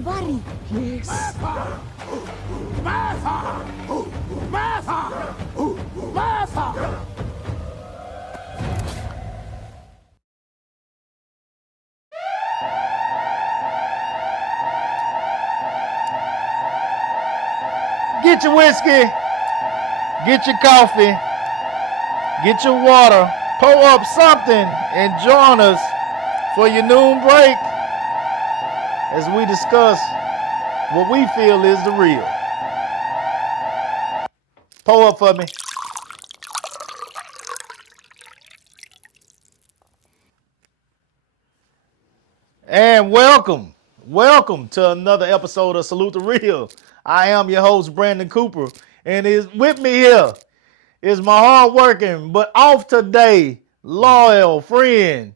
Jabari. Yes. Martha! Martha! Martha! Martha! Get your whiskey, get your coffee, get your water, pour up something, and join us for your noon break as we discuss what we feel is the real. Pour up for me. And welcome to another episode of Salute the Real. I am your host, Brandon Cooper, and is with me here is my hard-working but off today loyal friend.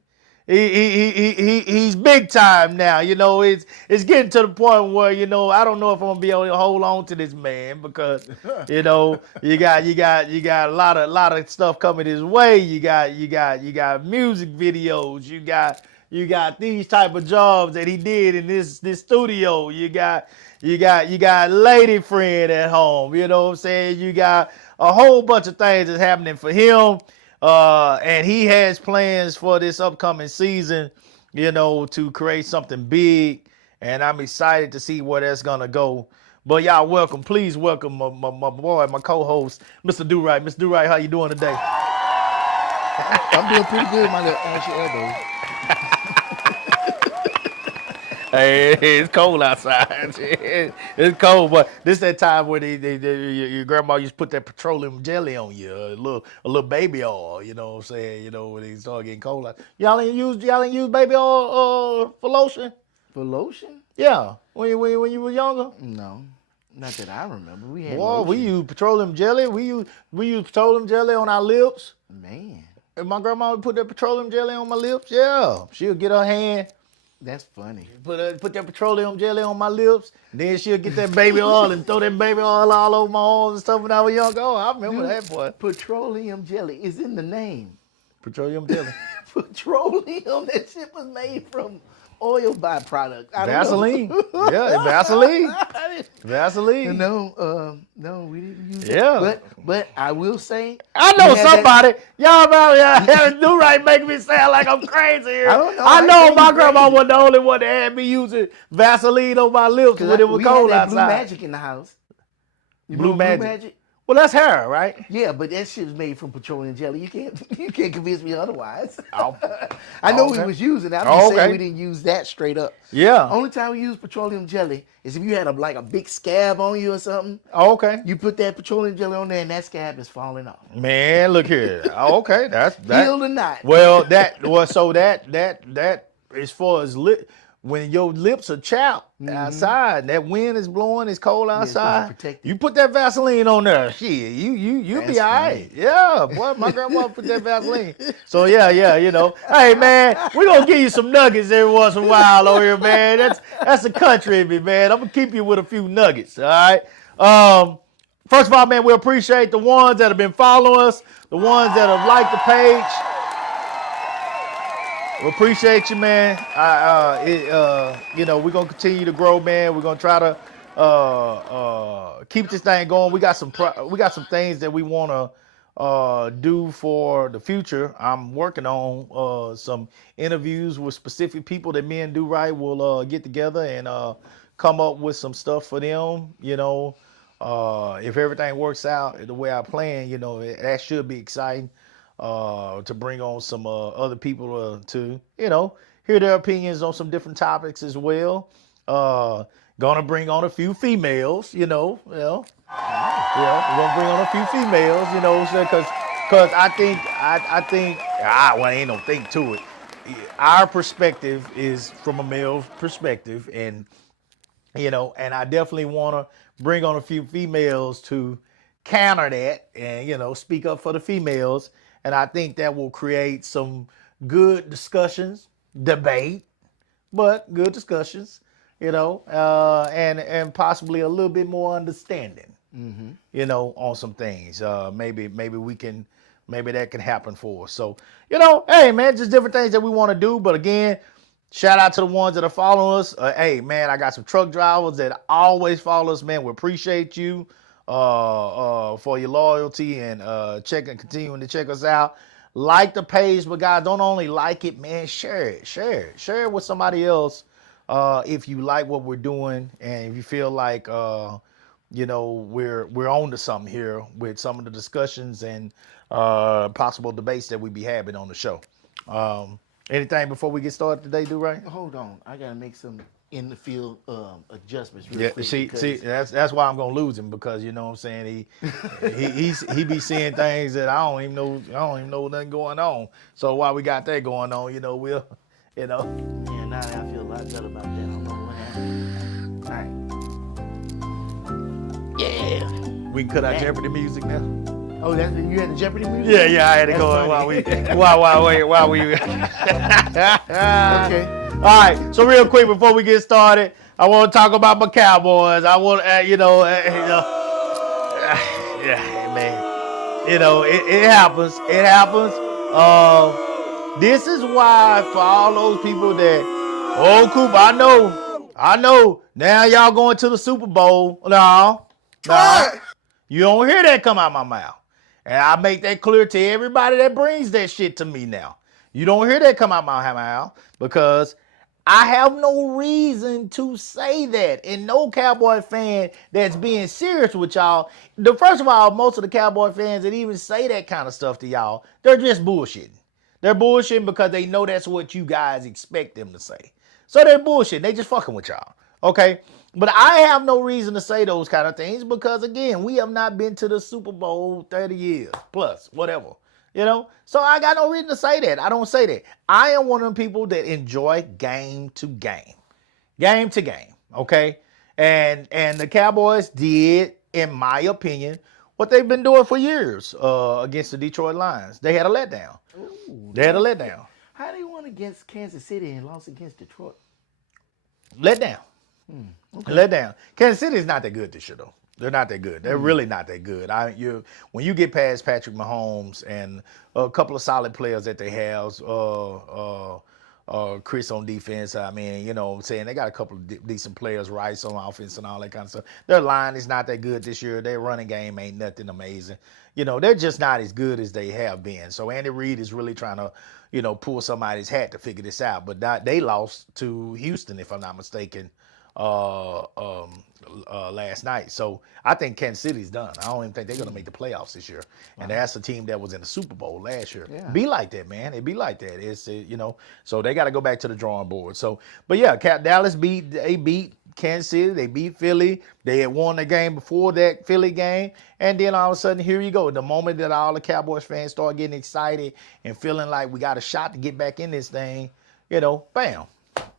He's big time now. You know, it's getting to the point where, you know, I don't know if I'm gonna be able to hold on to this man because, you know, you got a lot of stuff coming his way. You got music videos. You got these type of jobs that he did in this studio. You got lady friend at home. You know what I'm saying? You got a whole bunch of things that's happening for him. And he has plans for this upcoming season, you know, to create something big. And I'm excited to see where that's going to go. But y'all please welcome my boy, my co-host, Mr. Do-Right. Mr. Do-Right, how you doing today? I'm doing pretty good, my little ashy elbows. Hey, it's cold outside. It's cold, but this that time where your grandma used to put that petroleum jelly on you, a little baby oil. You know what I'm saying? You know when it start getting cold out. Y'all ain't use baby oil for lotion? For lotion? Yeah, when you were younger. No, not that I remember. We had Boy, lotion. we use petroleum jelly. We use petroleum jelly on our lips. Man, And my grandma would put that petroleum jelly on my lips. Yeah, she'll get her hand. that's funny. Put that petroleum jelly on my lips. Then she'll get that baby oil and throw that baby oil all over my arms and stuff when I was young. Oh, I remember that boy. Petroleum jelly is in the name. Petroleum jelly. Petroleum, that shit was made from oil byproduct. Vaseline. Yeah, Vaseline. Vaseline. No, we didn't use Yeah. it. But I will say, I know we had somebody. Y'all about do right making me sound like I'm crazy here. I don't know. I I know think my you grandma crazy. wasn't the only one that had me using Vaseline on my lips when it was we cold had that outside. Blue Magic in the house. You Blue remember Magic? Well, that's hair, right? Yeah, but that shit is made from petroleum jelly. You can't convince me otherwise. Oh. I know Okay. we was using it. I'm just Okay. saying we didn't use that straight up. Yeah. Only time we use petroleum jelly is if you had a big scab on you or something. Oh, okay. You put that petroleum jelly on there and that scab is falling off. Man, look here. Oh, okay, that's that. Healed or not. Well, so that as far as when your lips are chapped outside, that wind is blowing, it's cold it's supposed to outside. protect You put that Vaseline on there, shit, you That's be all right. funny. Yeah, boy, my grandma put that Vaseline. So yeah, you know. Hey man, we gonna give you some nuggets every once in a while over here, man. That's the country in me, man. I'm gonna keep you with a few nuggets, all right? First of all, man, we appreciate the ones that have been following us, the ones that have liked the page. We appreciate you, man. You know, we're gonna continue to grow, man. We're gonna try to keep this thing going. We got some things that we wanna do for the future. I'm working on some interviews with specific people that me and Do Right will get together and come up with some stuff for them. You know, if everything works out the way I plan, you know, that should be exciting. To bring on some other people to, you know, hear their opinions on some different topics as well. Gonna bring on a few females, you know. We're gonna bring on a few females, you know, because I think, well, ain't no think to it. Our perspective is from a male perspective, and you know, and I definitely want to bring on a few females to counter that and, you know, speak up for the females. And I think that will create some good discussions, debate, but good discussions, you know, and possibly a little bit more understanding, you know, on some things. Maybe that can happen for us. So, you know, hey man, just different things that we want to do. But again, Shout out to the ones that are following us. Hey, man, I got some truck drivers that always follow us, man. We appreciate you for your loyalty and continuing to check us out. Like the page, but guys, don't only like it, man. Share it with somebody else. If you like what we're doing and if you feel like we're on to something here with some of the discussions and possible debates that we be having on the show. Anything before we get started today, right? Hold on, I gotta make some in the field adjustments. Yeah, Quick see, because that's why I'm gonna lose him because you know what I'm saying he be seeing things that I don't even know nothing going on. So while we got that going on, we'll. Yeah, now I feel a lot better about that. I don't know what happened. All right. Yeah. We can cut out Jeopardy music now. Oh, you had the Jeopardy music? Yeah, I had to go while we. Okay. All right. So real quick before we get started, I want to talk about my Cowboys. I want, yeah, man. It happens. It happens. This is why for all those people that, Coop, I know. Now y'all going to the Super Bowl. No. You don't hear that come out my mouth. And I make that clear to everybody that brings that shit to me now. You don't hear that come out my mouth because I have no reason to say that. And no Cowboy fan that's being serious with y'all. First of all, most of the Cowboy fans that even say that kind of stuff to y'all, they're just bullshitting. They're bullshitting because they know that's what you guys expect them to say. So they're bullshitting. They just fucking with y'all. Okay? But I have no reason to say those kind of things because, again, we have not been to the Super Bowl 30 years plus, whatever. So I got no reason to say that. I don't say that. I am one of them people that enjoy game to game. Game to game, okay? And the Cowboys did, in my opinion, what they've been doing for years against the Detroit Lions. They had a letdown. They had a letdown. How they won against Kansas City and lost against Detroit? Letdown. Okay. Letdown. Kansas City is not that good this year, though. They're not that good. They're really not that good. When you get past Patrick Mahomes and a couple of solid players that they have, Chris on defense, I mean, what I'm saying? They got a couple of decent players, Rice on offense and all that kind of stuff. Their line is not that good this year. Their running game ain't nothing amazing. They're just not as good as they have been. So Andy Reid is really trying to, pull somebody's hat to figure this out. But they lost to Houston, if I'm not mistaken, last night. So I think Kansas City's done. I don't even think they're going to make the playoffs this year. And that's a team that was in the Super Bowl last year. Yeah. Be like that, man. It be like that. It's, so they got to go back to the drawing board. So, but yeah, Dallas beat Kansas City. They beat Philly. They had won the game before that Philly game. And then all of a sudden, here you go. The moment that all the Cowboys fans start getting excited and feeling like we got a shot to get back in this thing, bam.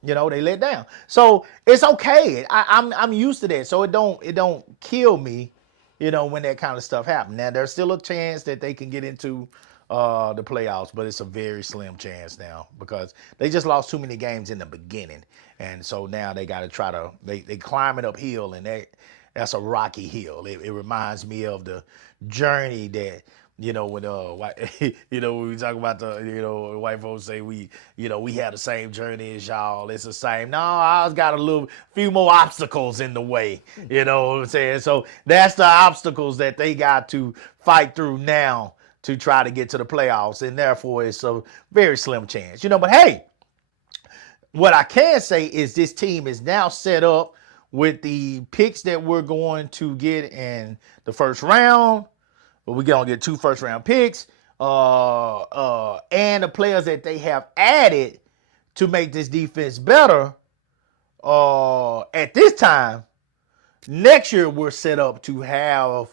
They let down. So it's okay. I'm used to that. So it don't kill me, when that kind of stuff happens. Now there's still a chance that they can get into the playoffs, but it's a very slim chance now because they just lost too many games in the beginning. And so now they got to try to they climb it uphill, and that's a rocky hill. It reminds me of the journey that when when we talk about the white folks say we have the same journey as y'all. It's the same. No, ours got a few more obstacles in the way. You know what I'm saying? So that's the obstacles that they got to fight through now to try to get to the playoffs, and therefore it's a very slim chance. But hey, what I can say is this team is now set up with the picks that we're going to get in the first round. But we're going to get 2 first-round picks and the players that they have added to make this defense better at this time. Next year, we're set up to have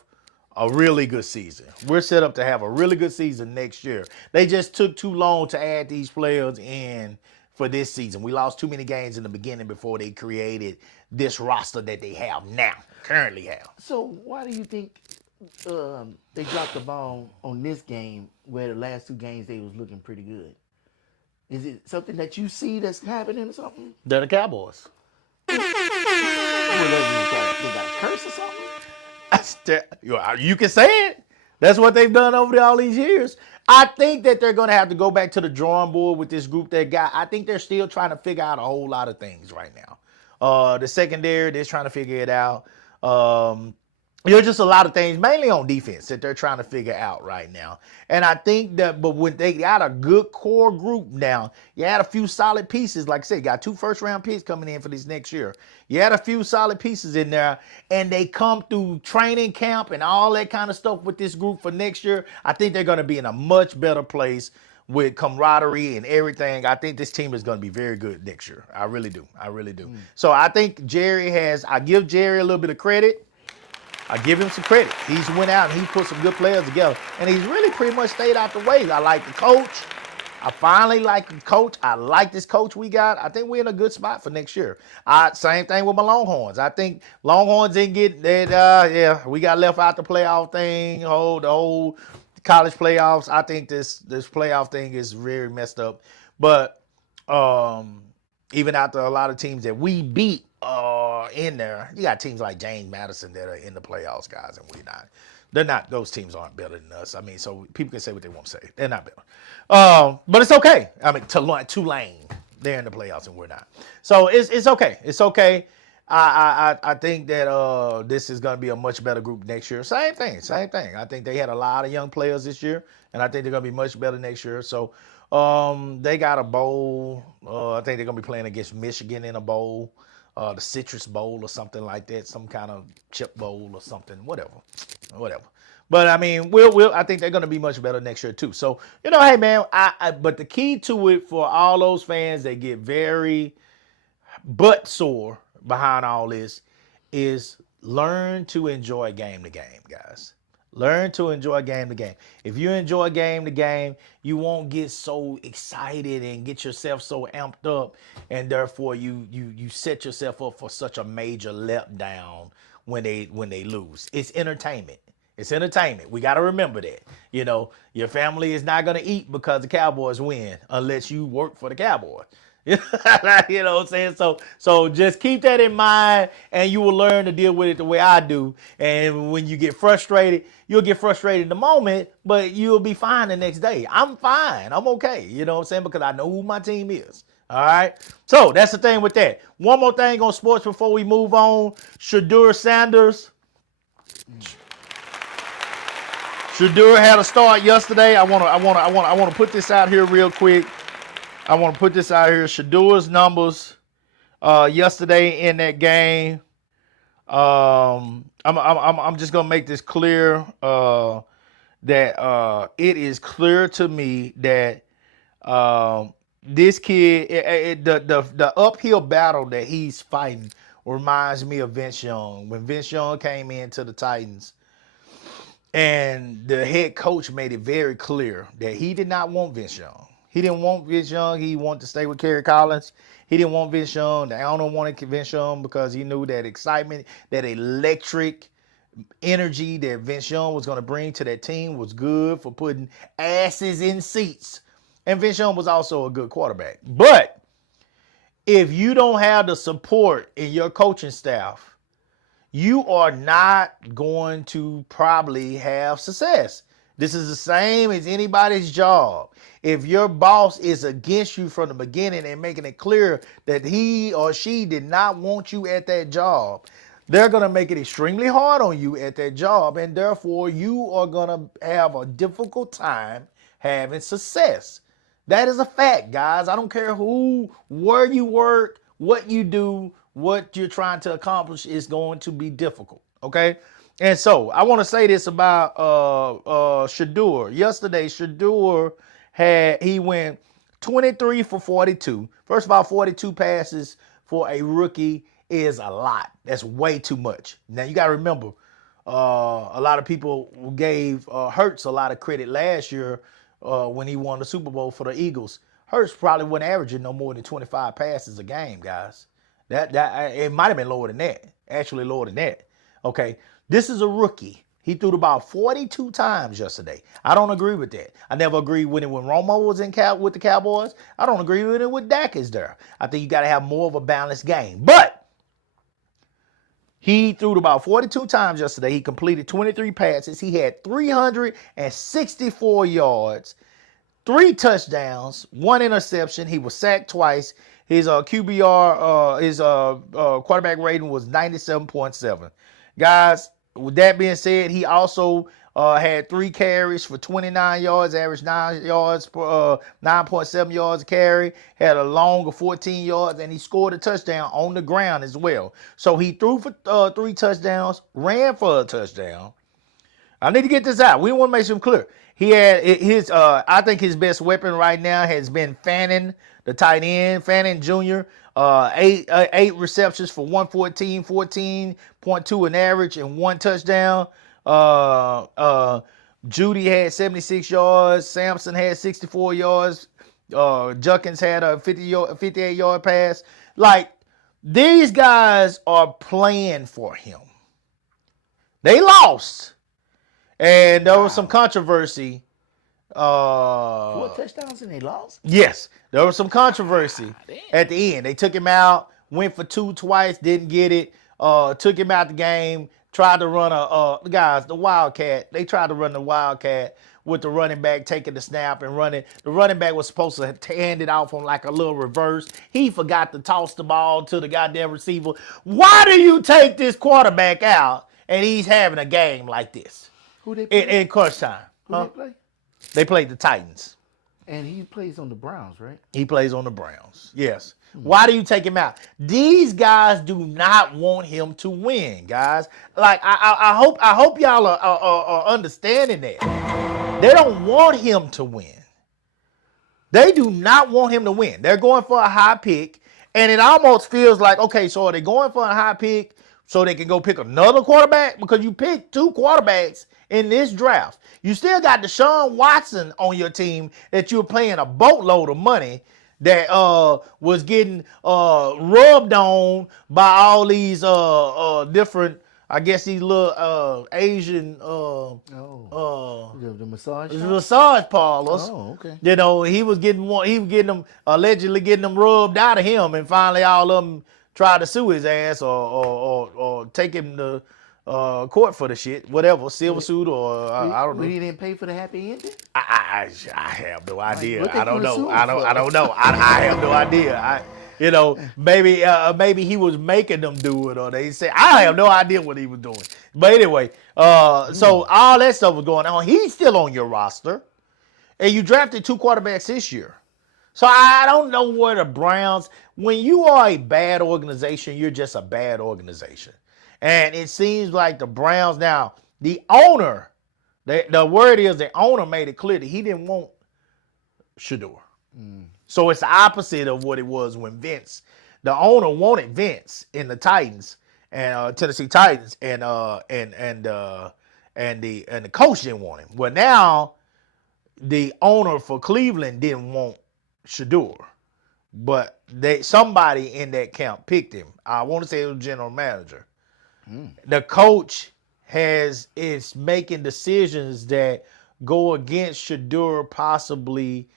a really good season. We're set up to have a really good season next year. They just took too long to add these players in for this season. We lost too many games in the beginning before they created this roster that they have now, currently have. So why do you think they dropped the ball on this game where the last 2 games they was looking pretty good? Is it something that you see that's happening or something? They're the Cowboys. They got a curse or something? You can say it. That's what they've done over all these years. I think that they're going to have to go back to the drawing board with this group they got. I think they're still trying to figure out a whole lot of things right now. The secondary, they're trying to figure it out. There's just a lot of things, mainly on defense, that they're trying to figure out right now. And I think that, but when they got a good core group now, you had a few solid pieces. Like I said, you got 2 first-round picks coming in for this next year. You had a few solid pieces in there, and they come through training camp and all that kind of stuff with this group for next year. I think they're going to be in a much better place with camaraderie and everything. I think this team is going to be very good next year. I really do. I really do. So I think I give Jerry a little bit of credit. I give him some credit. He's went out and he put some good players together. And he's really pretty much stayed out the way. I like the coach. I finally like the coach. I like this coach we got. I think we're in a good spot for next year. Same thing with my Longhorns. I think Longhorns didn't get that. We got left out the playoff thing. The whole college playoffs. I think this playoff thing is very messed up. But even after a lot of teams that we beat in there, you got teams like James Madison that are in the playoffs, guys, and we're not. They're not. Those teams aren't better than us. I mean, so people can say what they want to say. They're not better. But it's okay. I mean, Tulane, they're in the playoffs and we're not. So it's okay. It's okay. I think that this is going to be a much better group next year. Same thing. I think they had a lot of young players this year, and I think they're going to be much better next year. So they got a bowl. I think they're going to be playing against Michigan in a bowl. The Citrus Bowl or something like that, some kind of chip bowl or something, whatever. But I mean, I think they're going to be much better next year too. So hey man, but the key to it for all those fans that get very butt sore behind all this is learn to enjoy game to game, guys. Learn to enjoy game to game. If you enjoy game to game, you won't get so excited and get yourself so amped up, and therefore you set yourself up for such a major letdown when they lose. It's entertainment. It's entertainment. We got to remember that. Your family is not going to eat because the Cowboys win unless you work for the Cowboys. You know what I'm saying? So just keep that in mind, and you will learn to deal with it the way I do. And when you get frustrated, you'll get frustrated in the moment, but you'll be fine the next day. I'm fine. I'm okay. You know what I'm saying? Because I know who my team is. All right. So that's the thing with that. One more thing on sports before we move on. Shedeur Sanders. Shedeur had a start yesterday. I want to put this out here real quick. I want to put this out here. Shedeur's numbers yesterday in that game. I'm just gonna make this clear that it is clear to me that this kid, the uphill battle that he's fighting reminds me of Vince Young. When Vince Young came into the Titans, and the head coach made it very clear that he did not want Vince Young. He didn't want Vince Young. He wanted to stay with Kerry Collins. He didn't want Vince Young. The owner wanted Vince Young because he knew that excitement, that electric energy that Vince Young was going to bring to that team was good for putting asses in seats. And Vince Young was also a good quarterback. But if you don't have the support in your coaching staff, you are not going to probably have success. This is the same as anybody's job. If your boss is against you from the beginning and making it clear that he or she did not want you at that job, they're going to make it extremely hard on you at that job, and therefore you are going to have a difficult time having success. That is a fact, guys. I don't care where you work, what you do, what you're trying to accomplish is going to be difficult, okay? And so I want to say this about Shedeur. Yesterday, Shedeur he went 23 for 42. First of all, 42 passes for a rookie is a lot. That's way too much. Now you got to remember, a lot of people gave Hurts a lot of credit last year when he won the Super Bowl for the Eagles. Hurts probably wasn't averaging no more than 25 passes a game, guys. That it might have been lower than that. Actually lower than that. Okay. This is a rookie. He threw the ball 42 times yesterday. I don't agree with that. I never agreed with it when Romo was with the Cowboys. I don't agree with it when Dak is there. I think you got to have more of a balanced game. But He threw about 42 times yesterday. He completed 23 passes. He had 364 yards, 3 touchdowns, 1 interception. He was sacked twice. His QBR, his quarterback rating was 97.7. Guys, with that being said, he also had 3 carries for 29 yards, averaged 9 yards per 9.7 yards a carry, had a long of 14 yards, and he scored a touchdown on the ground as well. So he threw for 3 touchdowns, ran for a touchdown. I need to get this out. We want to make some clear. He had his, I think his best weapon right now has been Fannin, the tight end, Fannin Jr. 8 receptions for 114, 14.2 an average, and 1 touchdown. Judy had 76 yards. Sampson had 64 yards. Junkins had a 58-yard pass. Like, these guys are playing for him. They lost. And there was some controversy. 4 touchdowns and they lost? Yes, there was some controversy at the end. They took him out, went for 2 twice, didn't get it. Took him out the game, tried to run the Wildcat. They tried to run the Wildcat with the running back taking the snap and running. The running back was supposed to hand it off on like a little reverse. He forgot to toss the ball to the goddamn receiver. Why do you take this quarterback out and he's having a game like this? Who they play? In crunch time. Who they play? They played the Titans. And he plays on the Browns, right? He plays on the Browns. Yes. Why do you take him out? These guys do not want him to win, guys. Like I hope y'all are understanding that. They don't want him to win. They do not want him to win. They're going for a high pick, and it almost feels like, okay, so are they going for a high pick so they can go pick another quarterback? Because you picked 2 quarterbacks in this draft. You still got Deshaun Watson on your team that you're paying a boatload of money that was getting rubbed on by all these different, I guess these little Asian the massage shop? massage parlors. Oh, okay. You know, he was getting them allegedly getting them rubbed out of him, and finally all of them tried to sue his ass or take him to court for the shit, whatever, civil suit or I don't know. He didn't pay for the happy ending? I have no idea. What they I don't gonna know. sue I him don't. for? I don't know. I have no idea. Maybe he was making them do it, or they say I have no idea what he was doing. But anyway, so all that stuff was going on. He's still on your roster, and you drafted 2 quarterbacks this year. So I don't know where the Browns. When you are a bad organization, you're just a bad organization. And it seems like the Browns now, the owner, the word is the owner made it clear that he didn't want Shedeur. So it's the opposite of what it was when Vince, the owner wanted Vince in the Titans and Tennessee Titans, and the coach didn't want him. Well, now the owner for Cleveland didn't want Shedeur, but somebody in that camp picked him. I want to say it was general manager. The coach is making decisions that go against Shedeur possibly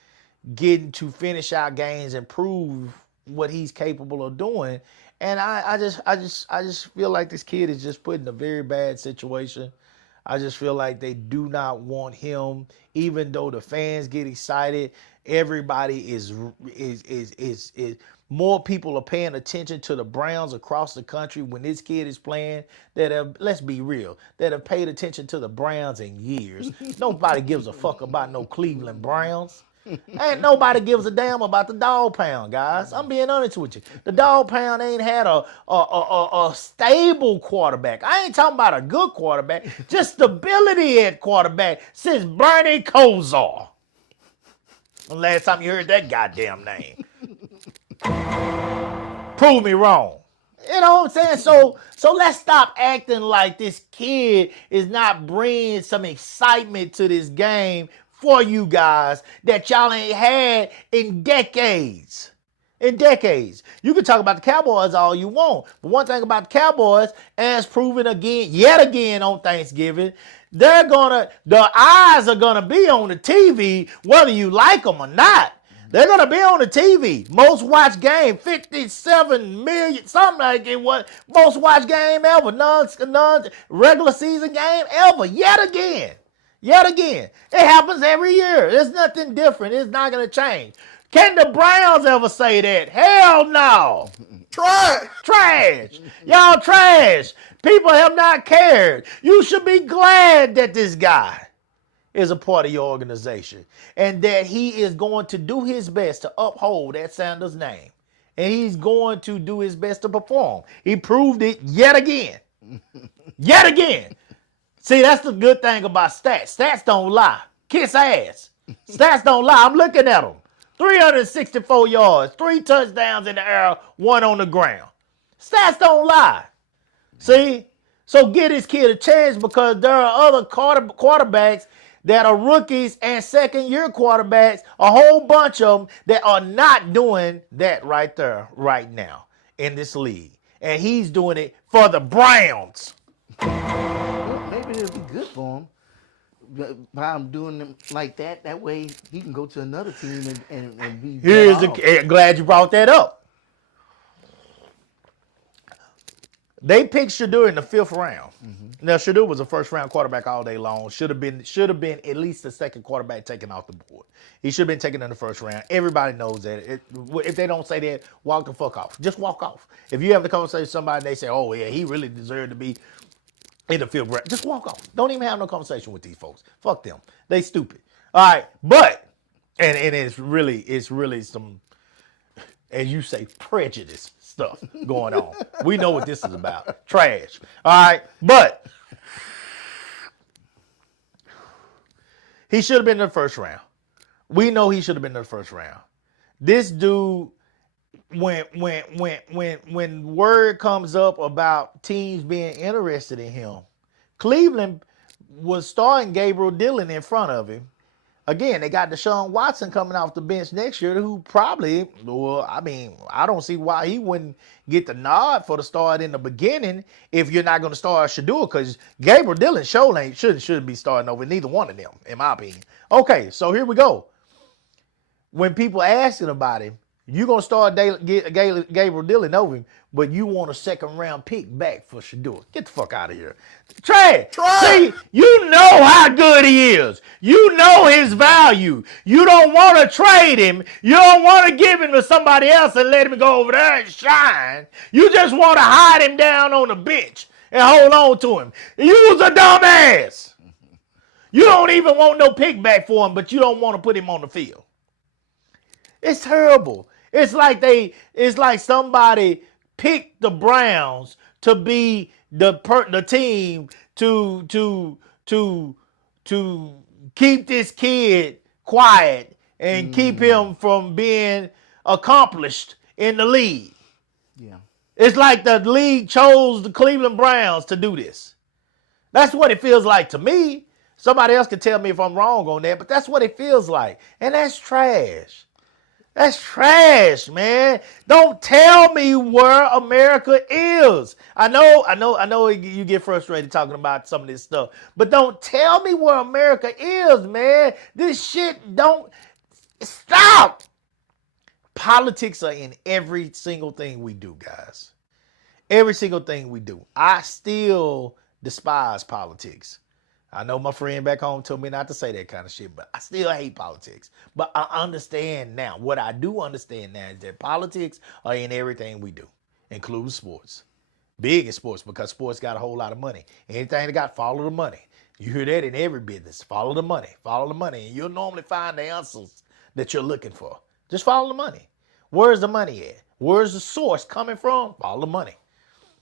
getting to finish out games and prove what he's capable of doing. And I just feel like this kid is just put in a very bad situation. I just feel like they do not want him, even though the fans get excited. Everybody is more people are paying attention to the Browns across the country when this kid is playing that have, let's be real, that have paid attention to the Browns in years. Nobody gives a fuck about no Cleveland Browns. Ain't nobody gives a damn about the dog pound, guys. I'm being honest with you. The dog pound ain't had a stable quarterback. I ain't talking about a good quarterback, just stability at quarterback since Bernie Kosar. The last time you heard that goddamn name. Prove me wrong. You know what I'm saying? So let's stop acting like this kid is not bringing some excitement to this game for you guys that y'all ain't had in decades. In decades. You can talk about the Cowboys all you want. But one thing about the Cowboys, as proven yet again on Thanksgiving, the eyes are gonna be on the TV whether you like them or not. They're going to be on the TV. Most watched game, 57 million, something like it was. Most watched game ever. Non regular season game ever. Yet again. Yet again. It happens every year. There's nothing different. It's not going to change. Can the Browns ever say that? Hell no. Trash. Y'all trash. People have not cared. You should be glad that this guy is a part of your organization and that he is going to do his best to uphold that Sanders name. And he's going to do his best to perform. He proved it yet again. Yet again. See, that's the good thing about stats. Stats don't lie. Kiss ass. Stats don't lie. I'm looking at them. 364 yards, 3 touchdowns in the air, 1 on the ground. Stats don't lie. See? So get this kid a chance because there are other quarterbacks that are rookies and second-year quarterbacks, a whole bunch of them that are not doing that right there, right now in this league. And he's doing it for the Browns. Well, maybe it'll be good for him. By him doing them like that, that way he can go to another team and be. Glad you brought that up. They picked Shedeur in the 5th round. Mm-hmm. Now Shedeur was a first-round quarterback all day long. Should have been at least the second quarterback taken off the board. He should have been taken in the 1st round. Everybody knows that. If they don't say that, walk the fuck off. Just walk off. If you have the conversation with somebody, and they say, "Oh yeah, he really deserved to be in the 5th round," just walk off. Don't even have no conversation with these folks. Fuck them. They stupid. All right, but and it's really some, as you say, prejudice stuff going on. We know what this is about. Trash. All right, but he should have been in the 1st round. We know he should have been in the 1st round. This dude, when word comes up about teams being interested in him, Cleveland was starting Gabriel Dillon in front of him. Again, they got Deshaun Watson coming off the bench next year, who probably, I don't see why he wouldn't get the nod for the start in the beginning if you're not going to start Shedeur, because Gabriel Dillon shouldn't be starting over neither one of them, in my opinion. Okay, so here we go. When people asking about him, you're going to start Gabriel Dillon over him, but you want a 2nd-round pick back for Shedeur. Get the fuck out of here. Trey, see, you know how good he is. You know his value. You don't want to trade him. You don't want to give him to somebody else and let him go over there and shine. You just want to hide him down on the bench and hold on to him. You's a dumbass. You don't even want no pick back for him, but you don't want to put him on the field. It's terrible. It's like somebody picked the Browns to be the team to keep this kid quiet and keep him from being accomplished in the league. Yeah. It's like the league chose the Cleveland Browns to do this. That's what it feels like to me. Somebody else can tell me if I'm wrong on that, but that's what it feels like. And that's trash. That's trash, man. Don't tell me where America is. I know you get frustrated talking about some of this stuff, but don't tell me where America is, man. This shit don't stop. Politics are in every single thing we do, guys. Every single thing we do. I still despise politics. I know my friend back home told me not to say that kind of shit, but I still hate politics. But I understand now. What I do understand now is that politics are in everything we do, including sports. Big in sports, because sports got a whole lot of money. Anything that got, follow the money. You hear that in every business. Follow the money. Follow the money. And you'll normally find the answers that you're looking for. Just follow the money. Where's the money at? Where's the source coming from? Follow the money.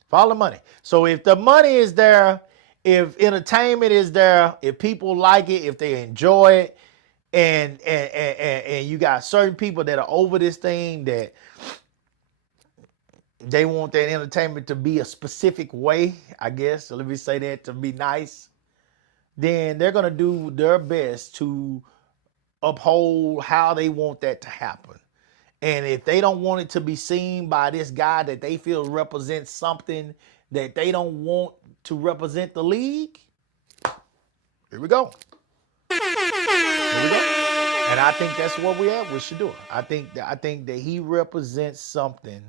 Follow the money. So if the money is there, if entertainment is there, if people like it, if they enjoy it, and you got certain people that are over this thing, that they want that entertainment to be a specific way, I guess, so let me say that, to be nice, then they're going to do their best to uphold how they want that to happen. And if they don't want it to be seen by this guy that they feel represents something that they don't want to represent the league, here we go. Here we go. And I think that's what we have with Shador. I think that he represents something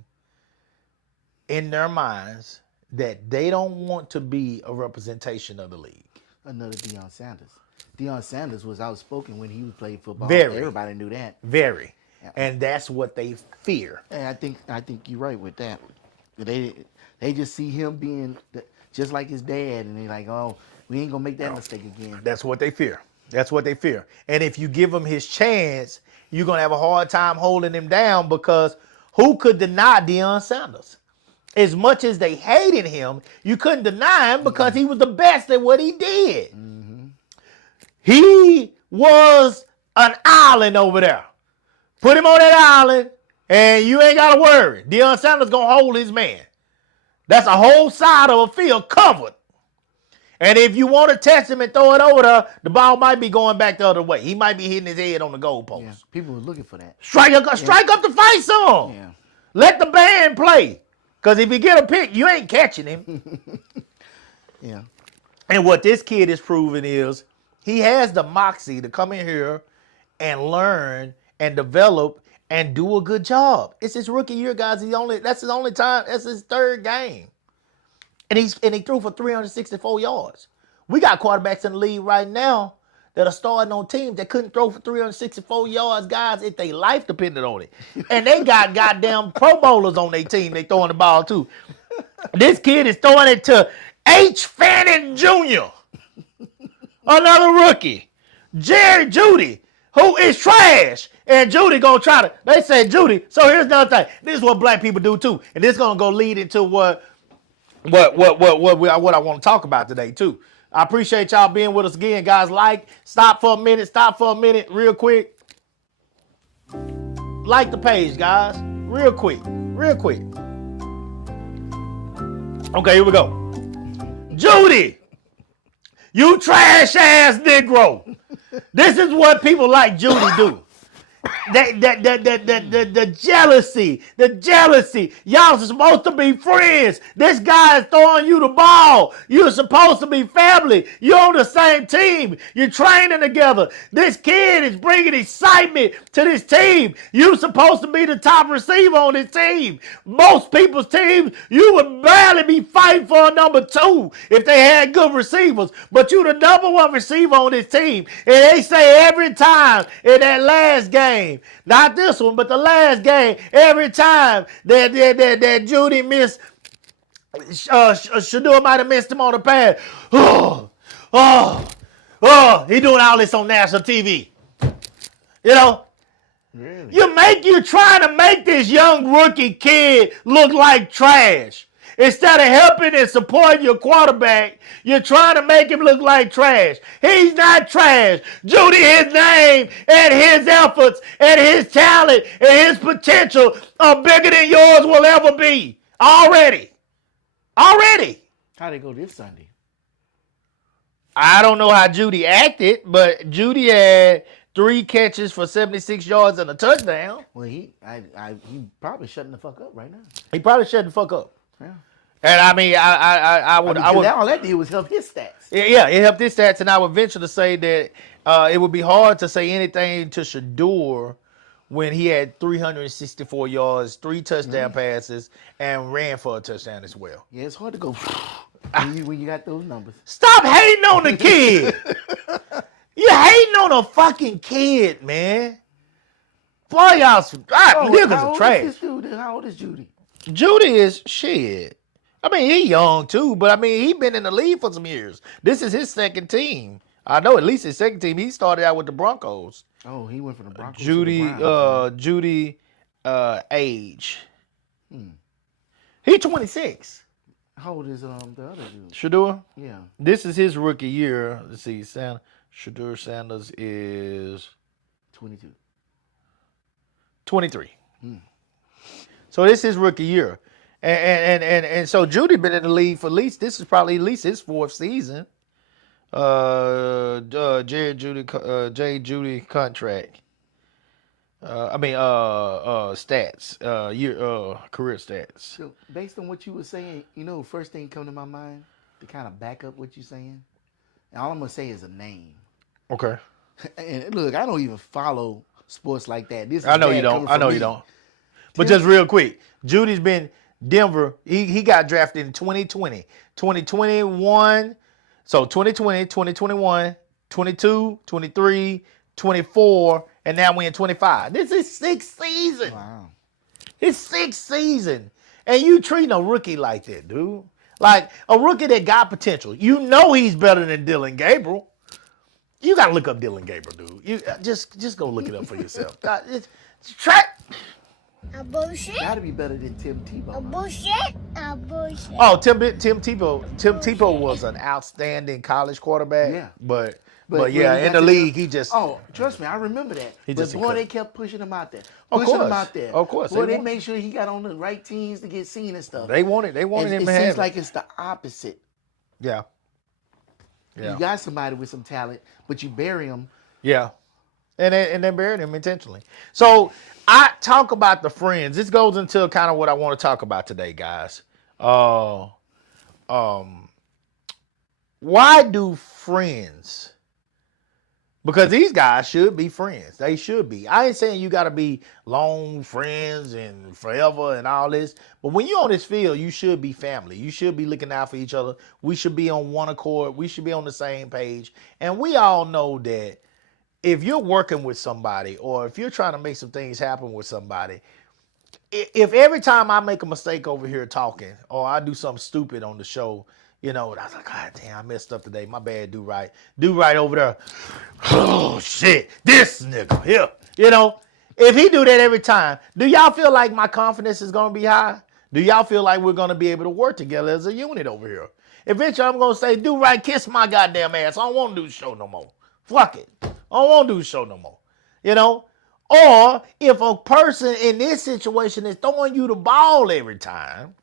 in their minds that they don't want to be a representation of the league. Another Deion Sanders. Deion Sanders was outspoken when he played football. Very. Everybody knew that. Very. Yeah. And that's what they fear. And I think you're right with that. They just see him being just like his dad, and they're like, oh, we ain't gonna make that mistake again. That's what they fear. That's what they fear. And if you give him his chance, you're gonna have a hard time holding him down, because who could deny Deion Sanders? As much as they hated him, you couldn't deny him because he was the best at what he did. Mm-hmm. He was an island over there. Put him on that island, and you ain't got to worry. Deion Sanders going to hold his man. That's a whole side of a field covered. And if you want to test him and throw it over there, the ball might be going back the other way. He might be hitting his head on the goalpost. Yeah, people were looking for that. Strike up the fight song. Yeah. Let the band play. Because if you get a pick, you ain't catching him. Yeah. And what this kid is proving is he has the moxie to come in here and learn and develop and do a good job. It's his rookie year, guys. That's his only time. That's his third game. And he threw for 364 yards. We got quarterbacks in the league right now that are starting on teams that couldn't throw for 364 yards, guys, if their life depended on it. And they got goddamn Pro Bowlers on their team they throwing the ball to. This kid is throwing it to H. Fannin Jr., another rookie. Jerry Jeudy, who is trash. And Jeudy gonna try to, they said Jeudy. So here's another thing. This is what black people do too. And this is gonna go lead into what I want to talk about today too. I appreciate y'all being with us again, guys. Stop for a minute, real quick. Like the page, guys. Real quick. Okay, here we go. Jeudy, you trash ass Negro. This is what people like Jeudy do. The jealousy. Y'all are supposed to be friends. This guy is throwing you the ball. You're supposed to be family. You're on the same team. You're training together. This kid is bringing excitement to this team. You're supposed to be the top receiver on this team. Most people's teams, you would barely be fighting for a number 2 if they had good receivers. But you're the number 1 receiver on this team. And they say every time in that last game, not this one, but the last game, every time that Jeudy missed, Shador might have missed him on the pass. He doing all this on national TV. You know, Really? you're trying to make this young rookie kid look like trash. Instead of helping and supporting your quarterback, you're trying to make him look like trash. He's not trash. Jeudy, his name and his efforts and his talent and his potential are bigger than yours will ever be. Already. How'd they go this Sunday? I don't know how Jeudy acted, but Jeudy had 3 catches for 76 yards and a touchdown. Well, he probably shutting the fuck up right now. He probably shut the fuck up. Yeah. And I mean, I would. All that did was help his stats. Yeah, it helped his stats, and I would venture to say that it would be hard to say anything to Shador when he had 364 yards, 3 touchdown passes, and ran for a touchdown as well. Yeah, it's hard to go when you got those numbers. Stop hating on the kid. You're hating on a fucking kid, man. Boy, y'all some niggas are trash. How old is Jeudy? Jeudy is shit. I mean, he young too, but I mean, he been in the league for some years. This is his second team. I know at least his second team. He started out with the Broncos. Oh, he went from the Broncos Jeudy, to the Browns. Jeudy, age. He 26. How old is the other dude? Shador. Yeah. This is his rookie year. Let's see. Shador Sanders is 22. 23. So this is his rookie year. And so Jeudy been in the league for this is probably at least his 4th season. Jay Jeudy contract. Stats. Career stats. So based on what you were saying, first thing come to my mind to kind of back up what you're saying. And all I'm gonna say is a name. Okay. And look, I don't even follow sports like that. This is I know you bad don't. coming I from know me. you don't. But just real quick, Judy's been Denver. He got drafted in 2020, 2021. So 2020, 2021, 22, 23, 24, and now we're in 25. This is sixth season. Wow. It's sixth season. And you treating a rookie like that, dude. Like a rookie that got potential. You know he's better than Dylan Gabriel. You gotta look up Dylan Gabriel, dude. You just go look it up for yourself. Try. A bullshit. Gotta be better than Tim A Tebow. Huh? bullshit. A bullshit. Oh, Tim Tebow was an outstanding college quarterback. Yeah. But when yeah, he in got the to league, he just Oh, trust me, I remember that. He But just boy, couldn't. they kept pushing him out there. Of Pushing him course. out there. Of course, Boy, they they want- made sure he got on the right teams to get seen and stuff. they wanted And him it to have seems it. like it's the opposite. Yeah. You got somebody with some talent, but you bury him. Yeah. And they buried him intentionally. So I talk about the friends. This goes into kind of what I want to talk about today, guys. Why do friends? Because these guys should be friends. They should be. I ain't saying you got to be long friends and forever and all this. But when you're on this field, you should be family. You should be looking out for each other. We should be on one accord. We should be on the same page. And we all know that if you're working with somebody or if you're trying to make some things happen with somebody, if every time I make a mistake over here talking or I do something stupid on the show, you know, and I was like, God damn, I messed up today. My bad, do right over there. Oh shit, this nigga here. You know, if he do that every time, do y'all feel like my confidence is gonna be high? Do y'all feel like we're gonna be able to work together as a unit over here? Eventually I'm gonna say, do right, kiss my goddamn ass. I don't wanna do the show no more. Fuck it. I don't wanna do the show no more. You know? Or if a person in this situation is throwing you the ball every time,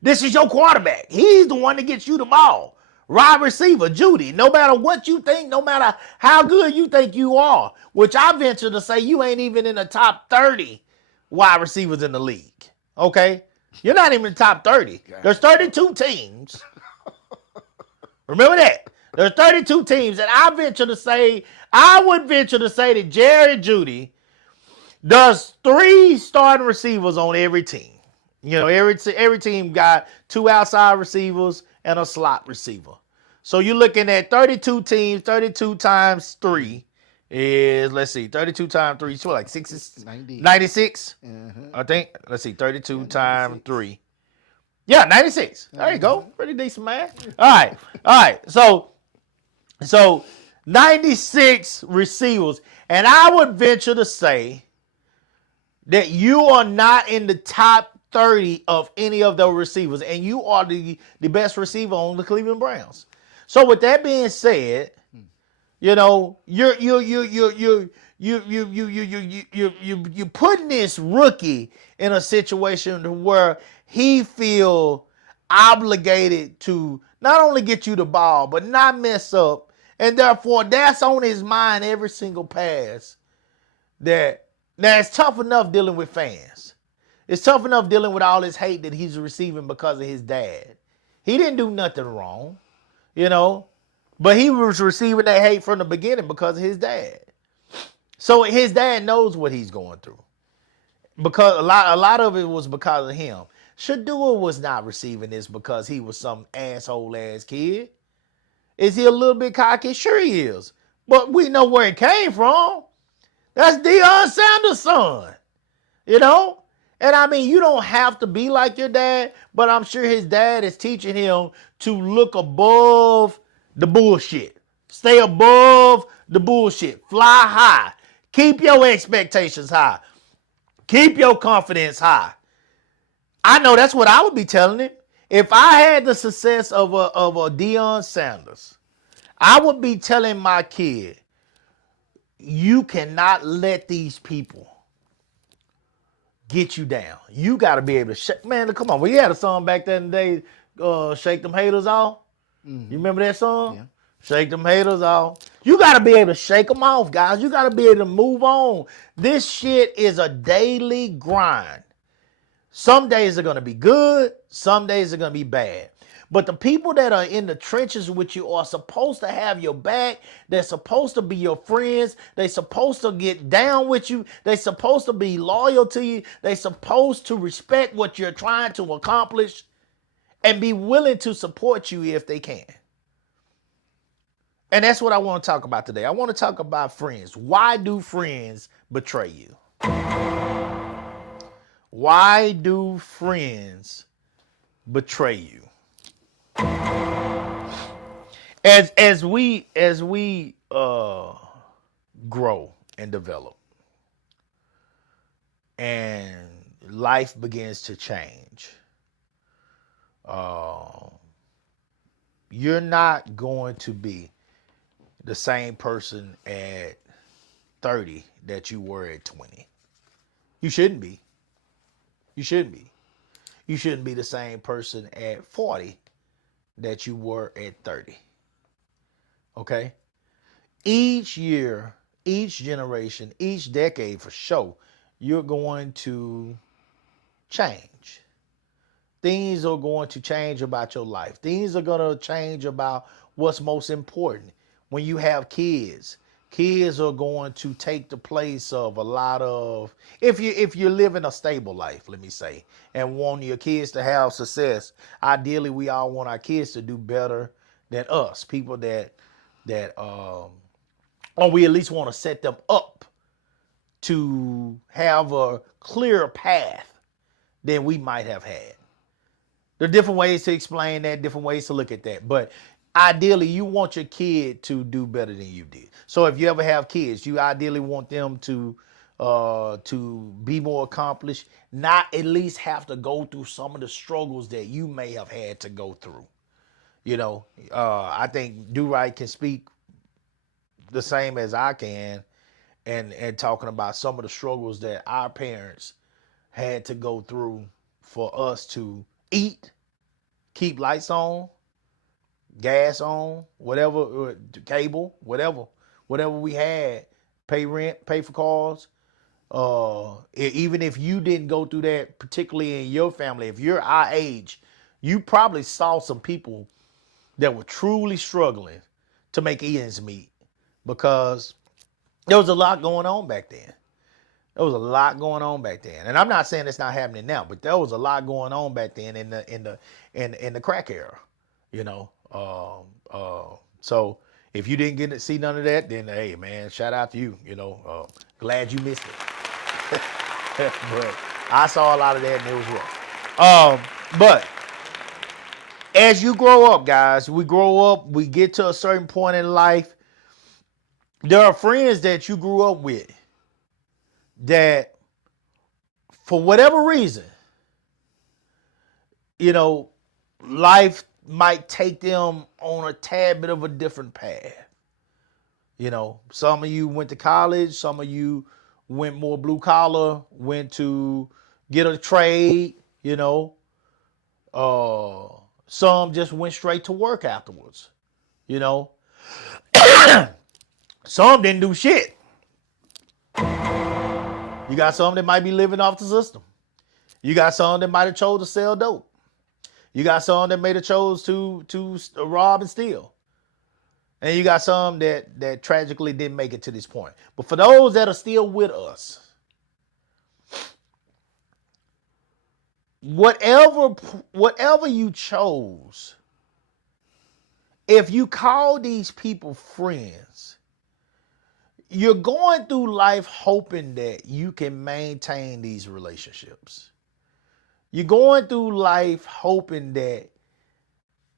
this is your quarterback. He's the one that gets you the ball. Wide receiver, Judy, no matter what you think, no matter how good you think you are, which I venture to say you ain't even in the top 30 wide receivers in the league. Okay? You're not even in the top 30. There's 32 teams. Remember that. There's 32 teams, and I would venture to say that Jerry Judy does 3 starting receivers on every team. You know, every team got 2 outside receivers and a slot receiver. So you're looking at 32 teams, 32 times 3 is, let's see, 32 times 3, so like 96, I think. Let's see, 32 times 3. Yeah, 96. There you go. Pretty decent, man. All right. So 96 receivers. And I would venture to say that you are not in the top 30 of any of those receivers, and you are the best receiver on the Cleveland Browns. So with that being said, you know, you're putting this rookie in a situation where he feel obligated to not only get you the ball, but not mess up. And therefore, that's on his mind every single pass. Now, it's tough enough dealing with fans. It's tough enough dealing with all this hate that he's receiving because of his dad. He didn't do nothing wrong, you know, but he was receiving that hate from the beginning because of his dad. So his dad knows what he's going through. Because a lot of it was because of him. Shedeur was not receiving this because he was some asshole ass kid. Is he a little bit cocky? Sure he is. But we know where it came from. That's Deion Sanders' son. You know? And I mean, you don't have to be like your dad, but I'm sure his dad is teaching him to look above the bullshit. Stay above the bullshit. Fly high. Keep your expectations high. Keep your confidence high. I know that's what I would be telling him. If I had the success of a Deion Sanders, I would be telling my kid, you cannot let these people get you down. You got to be able to shake. Man, come on. We had a song back then the day, Shake Them Haters Off. You remember that song? Yeah. Shake them haters off. You got to be able to shake them off, guys. You got to be able to move on. This shit is a daily grind. Some days are going to be good. Some days are going to be bad. But the people that are in the trenches with you are supposed to have your back. They're supposed to be your friends. They're supposed to get down with you. They're supposed to be loyal to you. They're supposed to respect what you're trying to accomplish and be willing to support you if they can. And that's what I want to talk about today. I want to talk about friends. Why do friends betray you? Why do friends betray you? As we grow and develop, and life begins to change, you're not going to be the same person at 30 that you were at 20. You shouldn't be. You shouldn't be. You shouldn't be the same person at 40 that you were at 30. Okay? Each year, each generation, each decade for sure, you're going to change. Things are going to change about your life. Things are going to change about what's most important. When you have kids, kids are going to take the place of a lot of, if you're living a stable life, let me say, and want your kids to have success, ideally we all want our kids to do better than us. People or we at least want to set them up to have a clearer path than we might have had. There are different ways to explain that, different ways to look at that. But ideally, you want your kid to do better than you did. So if you ever have kids, you ideally want them to be more accomplished, not at least have to go through some of the struggles that you may have had to go through. You know, I think Do-Right can speak the same as I can, and talking about some of the struggles that our parents had to go through for us to eat, keep lights on, gas on, whatever, cable, whatever we had, pay rent, pay for cars. Even if you didn't go through that, particularly in your family, if you're our age, you probably saw some people that were truly struggling to make ends meet, because there was a lot going on back then. There was a lot going on back then, and I'm not saying it's not happening now, but there was a lot going on back then in the crack era, you know. So if you didn't get to see none of that, then hey man, shout out to you. You know, glad you missed it. But I saw a lot of that, and it was rough. But as you grow up, guys, we grow up, we get to a certain point in life. There are friends that you grew up with that, for whatever reason, you know, life might take them on a tad bit of a different path. You know, some of you went to college, some of you went more blue collar, went to get a trade, you know. Some just went straight to work afterwards, you know. Some didn't do shit. You got some that might be living off the system. You got some that might have chose to sell dope. You got some that may have chose to rob and steal. And you got some that tragically didn't make it to this point. But for those that are still with us, whatever you chose, if you call these people friends, you're going through life hoping that you can maintain these relationships. You're going through life hoping that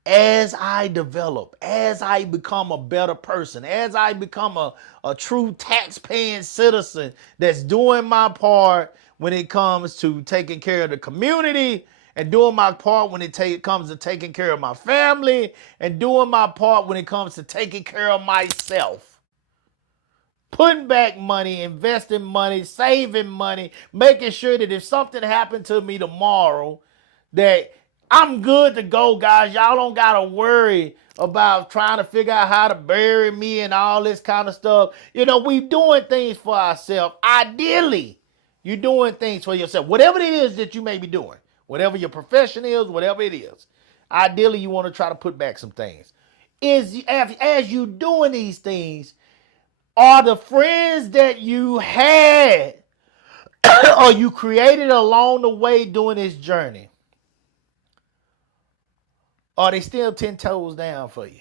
as I develop, as I become a better person, as I become a true tax-paying citizen that's doing my part when it comes to taking care of the community, and doing my part when it comes to taking care of my family, and doing my part when it comes to taking care of myself. Putting back money, investing money, saving money, making sure that if something happened to me tomorrow, that I'm good to go, guys. Y'all don't got to worry about trying to figure out how to bury me and all this kind of stuff. You know, we doing things for ourselves. Ideally, you're doing things for yourself. Whatever it is that you may be doing, whatever your profession is, whatever it is. Ideally, you want to try to put back some things. As you doing these things, are the friends that you had or you created along the way doing this journey, are they still 10 toes down for you?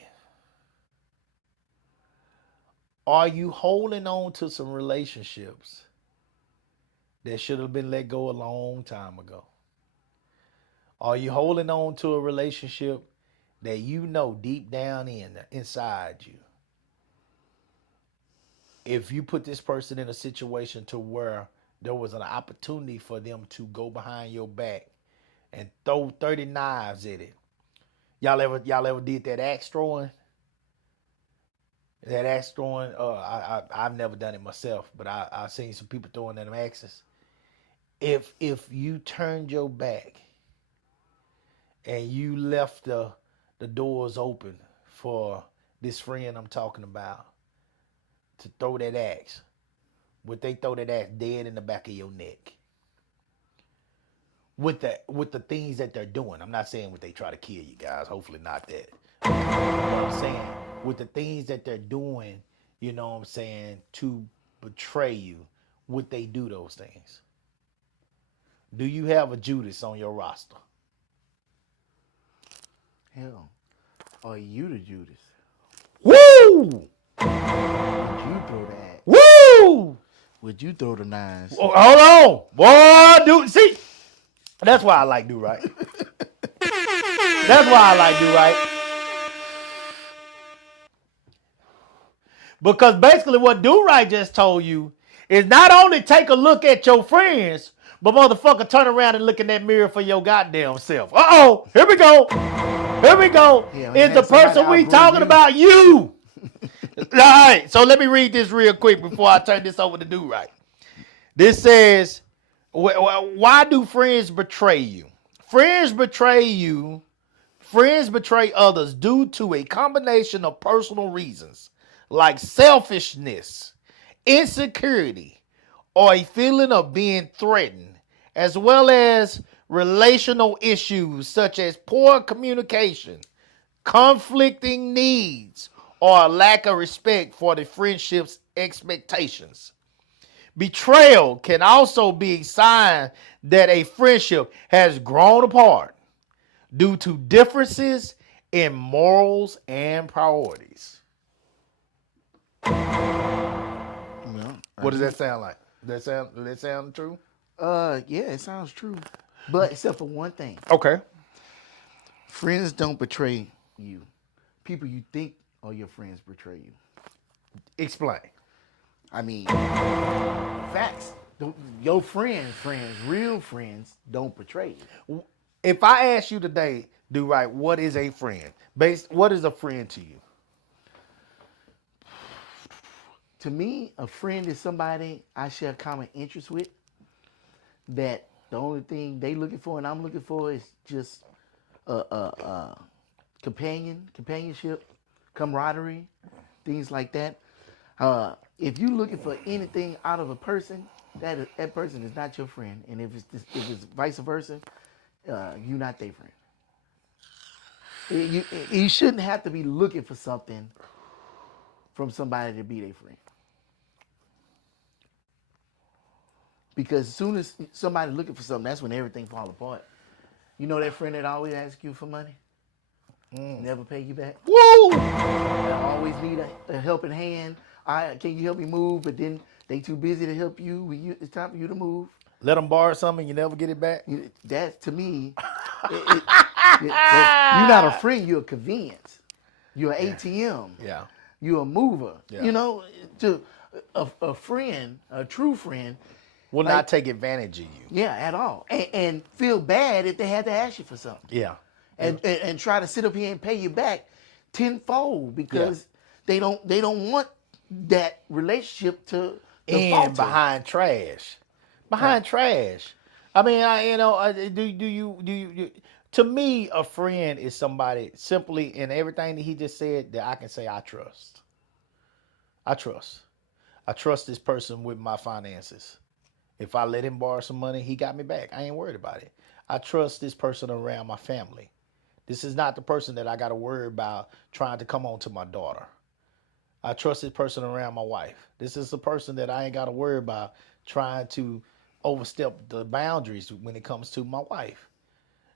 Are you holding on to some relationships that should have been let go a long time ago? Are you holding on to a relationship that you know deep down inside you, if you put this person in a situation to where there was an opportunity for them to go behind your back and throw 30 knives at it? Y'all ever did that axe throwing? That axe throwing, I've never done it myself, but I've seen some people throwing them axes. If you turned your back and you left the doors open for this friend I'm talking about to throw that axe, would they throw that axe dead in the back of your neck? With the things that they're doing. I'm not saying what they try to kill you guys. Hopefully not that. What I'm saying, with the things that they're doing, you know what I'm saying, to betray you, would they do those things? Do you have a Judas on your roster? Hell, are you the Judas? Woo! Would you throw the axe? Woo! Would you throw the knives? Oh, hold on. Boy, dude, see, that's why I like Do Right. That's why I like Do Right. Because basically what Do Right just told you is not only take a look at your friends, but motherfucker turn around and look in that mirror for your goddamn self. Uh-oh, here we go. Here we go. Yeah, Is the person we talking about you? All right, so let me read this real quick before I turn this over to Do Right. This says, why do friends betray you? Friends betray you. Friends betray others due to a combination of personal reasons like selfishness, insecurity, or a feeling of being threatened, as well as relational issues such as poor communication, conflicting needs, or a lack of respect for the friendship's expectations. Betrayal can also be a sign that a friendship has grown apart due to differences in morals and priorities. Well, What does that sound like? Does that sound true? yeah, it sounds true. But except for one thing. Okay. Friends don't betray you. People you think are your friends betray you. Explain. I mean, facts. Your friends, real friends, don't betray you. If I ask you today, Do Right, what is a friend? What is a friend to you? To me, a friend is somebody I share common interests with. That the only thing they looking for and I'm looking for is just companionship, camaraderie, things like that. If you're looking for anything out of a person, that person is not your friend. And if it's vice versa, you're not their friend. You shouldn't have to be looking for something from somebody to be their friend. Because as soon as somebody's looking for something, that's when everything falls apart. You know that friend that always asks you for money? Never pay you back? Woo! That always need a helping hand. Can you help me move? But then they too busy to help you when it's time for you to move. Let them borrow something, you never get it back? That, to me, you're not a friend, you're a convenience. You're an ATM. Yeah. You're a mover. Yeah. You know, to a friend, a true friend, Will not take advantage of you. yeah, at all. And feel bad if they had to ask you for something. Yeah. And try to sit up here and pay you back tenfold because they don't want that relationship to And behind trash. Trash. I mean, do you to me, a friend is somebody simply in everything that he just said that I can say I trust. I trust this person with my finances. If I let him borrow some money, he got me back. I ain't worried about it. I trust this person around my family. This is not the person that I got to worry about trying to come on to my daughter. I trust this person around my wife. This is the person that I ain't got to worry about trying to overstep the boundaries when it comes to my wife.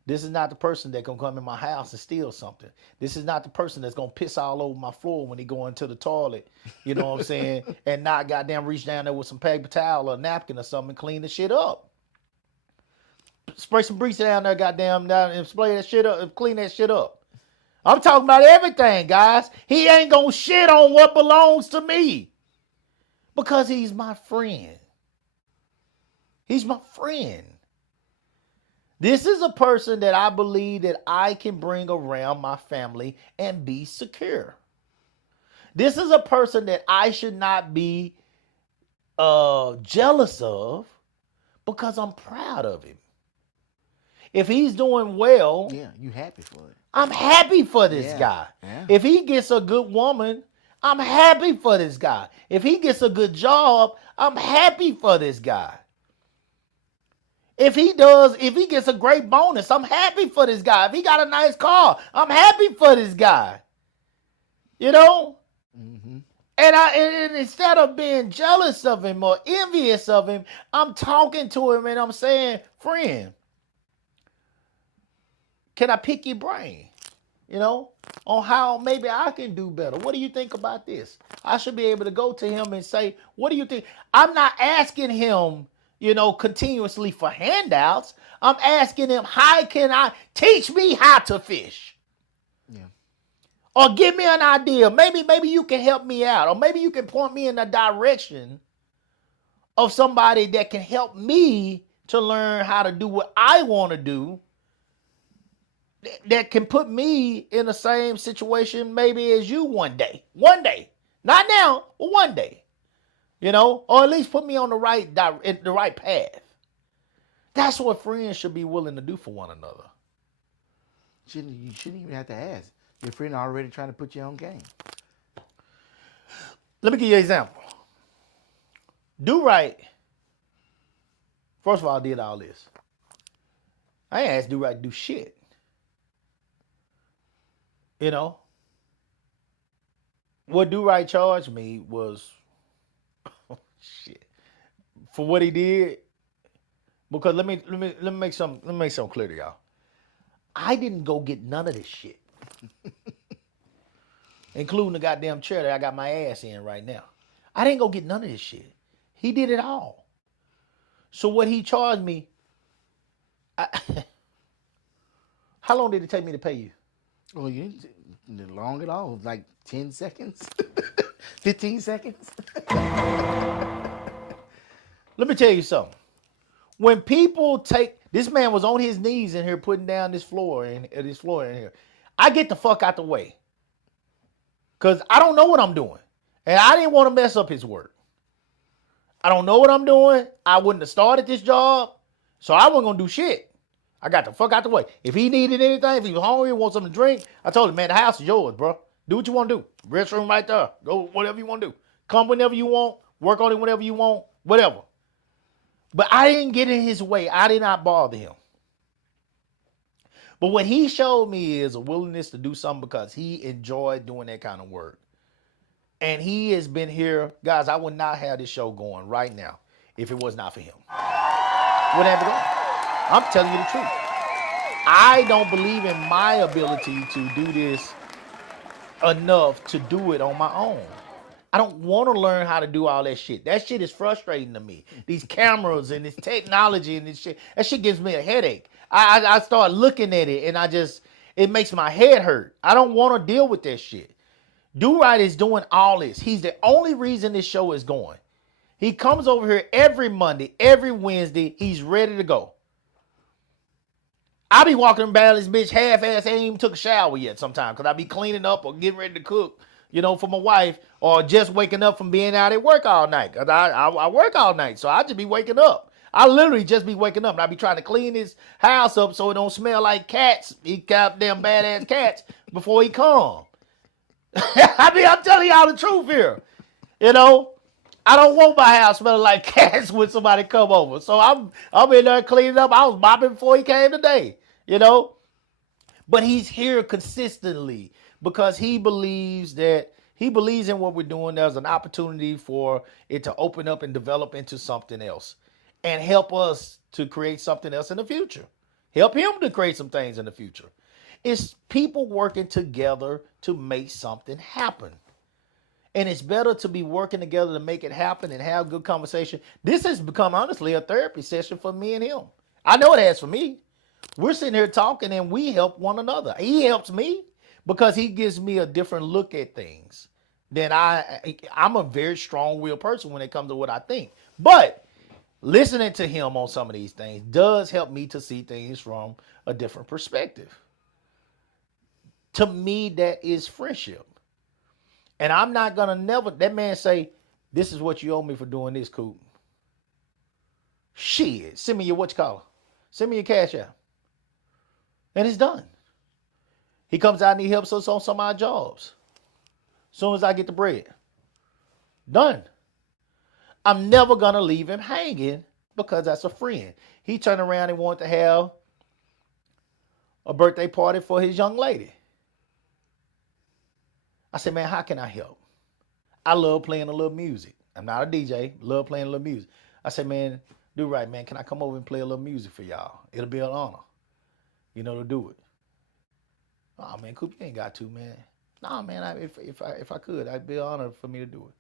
This is not the person that gonna come in my house and steal something. This is not the person that's gonna piss all over my floor when they go into the toilet, you know what I'm saying, and not goddamn reach down there with some paper towel or a napkin or something and clean the shit up. Spray some grease down there, goddamn, down and spray that shit up and clean that shit up. I'm talking about everything, guys. He ain't gonna shit on what belongs to me because he's my friend. He's my friend. This is a person that I believe that I can bring around my family and be secure. This is a person that I should not be jealous of because I'm proud of him. If he's doing well, Yeah, you happy for it. I'm happy for this guy. Yeah. If he gets a good woman, I'm happy for this guy. If he gets a good job, I'm happy for this guy. If he gets a great bonus, I'm happy for this guy. If he got a nice car, I'm happy for this guy. You know? Mm-hmm. And instead of being jealous of him or envious of him, I'm talking to him and I'm saying, friend, can I pick your brain? You know, on how maybe I can do better. What do you think about this? I should be able to go to him and say, what do you think? I'm not asking him, you know, continuously for handouts. I'm asking him, how can I teach me how to fish? Yeah. Or give me an idea. Maybe you can help me out. Or maybe you can point me in the direction of somebody that can help me to learn how to do what I want to do. That can put me in the same situation maybe as you one day. One day. Not now, but one day. You know, or at least put me on the right path. That's what friends should be willing to do for one another. You shouldn't even have to ask. Your friend already trying to put you on game. Let me give you an example. Do right. First of all, I did all this. I ain't asked Do Right to do shit. You know, what Do Right charged me was shit for what he did. Because let me make something clear to y'all. I didn't go get none of this shit, including the goddamn chair that I got my ass in right now. I didn't go get none of this shit. He did it all. So what he charged me, how long did it take me to pay you? Oh, you didn't long at all. Like 10 seconds, 15 seconds. Let me tell you something. When people this man was on his knees in here putting down this floor in here. I get the fuck out the way. Because I don't know what I'm doing. And I didn't want to mess up his work. I don't know what I'm doing. I wouldn't have started this job. So I wasn't going to do shit. I got the fuck out the way. If he needed anything, if he was hungry and want something to drink, I told him, man, the house is yours, bro. Do what you want to do. Restroom right there. Go whatever you want to do. Come whenever you want. Work on it whenever you want. Whatever. But I didn't get in his way. I did not bother him. But what he showed me is a willingness to do something because he enjoyed doing that kind of work. And he has been here. Guys, I would not have this show going right now if it was not for him. Wouldn't have it going. I'm telling you the truth. I don't believe in my ability to do this enough to do it on my own. I don't want to learn how to do all that shit. That shit is frustrating to me. These cameras and this technology and this shit, that shit gives me a headache. I start looking at it and it makes my head hurt. I don't want to deal with that shit. Do Right is doing all this. He's the only reason this show is going. He comes over here every Monday, every Wednesday. He's ready to go. I be walking about this bitch half-ass, ain't even took a shower yet sometimes because I be cleaning up or getting ready to cook, you know, for my wife, or just waking up from being out at work all night. Because I work all night, so I just be waking up. I literally just be waking up, and I be trying to clean his house up so it don't smell like cats. He got them badass cats before he come. I'm telling y'all the truth here. You know, I don't want my house smelling like cats when somebody come over. So I'm in there cleaning up. I was mopping before he came today, you know. But he's here consistently because he believes in what we're doing. There's an opportunity for it to open up and develop into something else and help us to create something else in the future. Help him to create some things in the future. It's people working together to make something happen. And it's better to be working together to make it happen and have good conversation. This has become, honestly, a therapy session for me and him. I know it has for me. We're sitting here talking and we help one another. He helps me because he gives me a different look at things. Then I'm a very strong-willed person when it comes to what I think. But listening to him on some of these things does help me to see things from a different perspective. To me, that is friendship. And I'm not going to never, that man say, this is what you owe me for doing this, Coop. Shit, send me your send me your cash out. And it's done. He comes out and he helps us on some of our jobs. As soon as I get the bread. Done. I'm never going to leave him hanging because that's a friend. He turned around and wanted to have a birthday party for his young lady. I said, man, how can I help? I love playing a little music. I'm not a DJ. Love playing a little music. I said, man, do right, man. Can I come over and play a little music for y'all? It'll be an honor, to do it. Oh, man, Coop, you ain't got to, man. No, man, if I could, it'd be an honor for me to do it.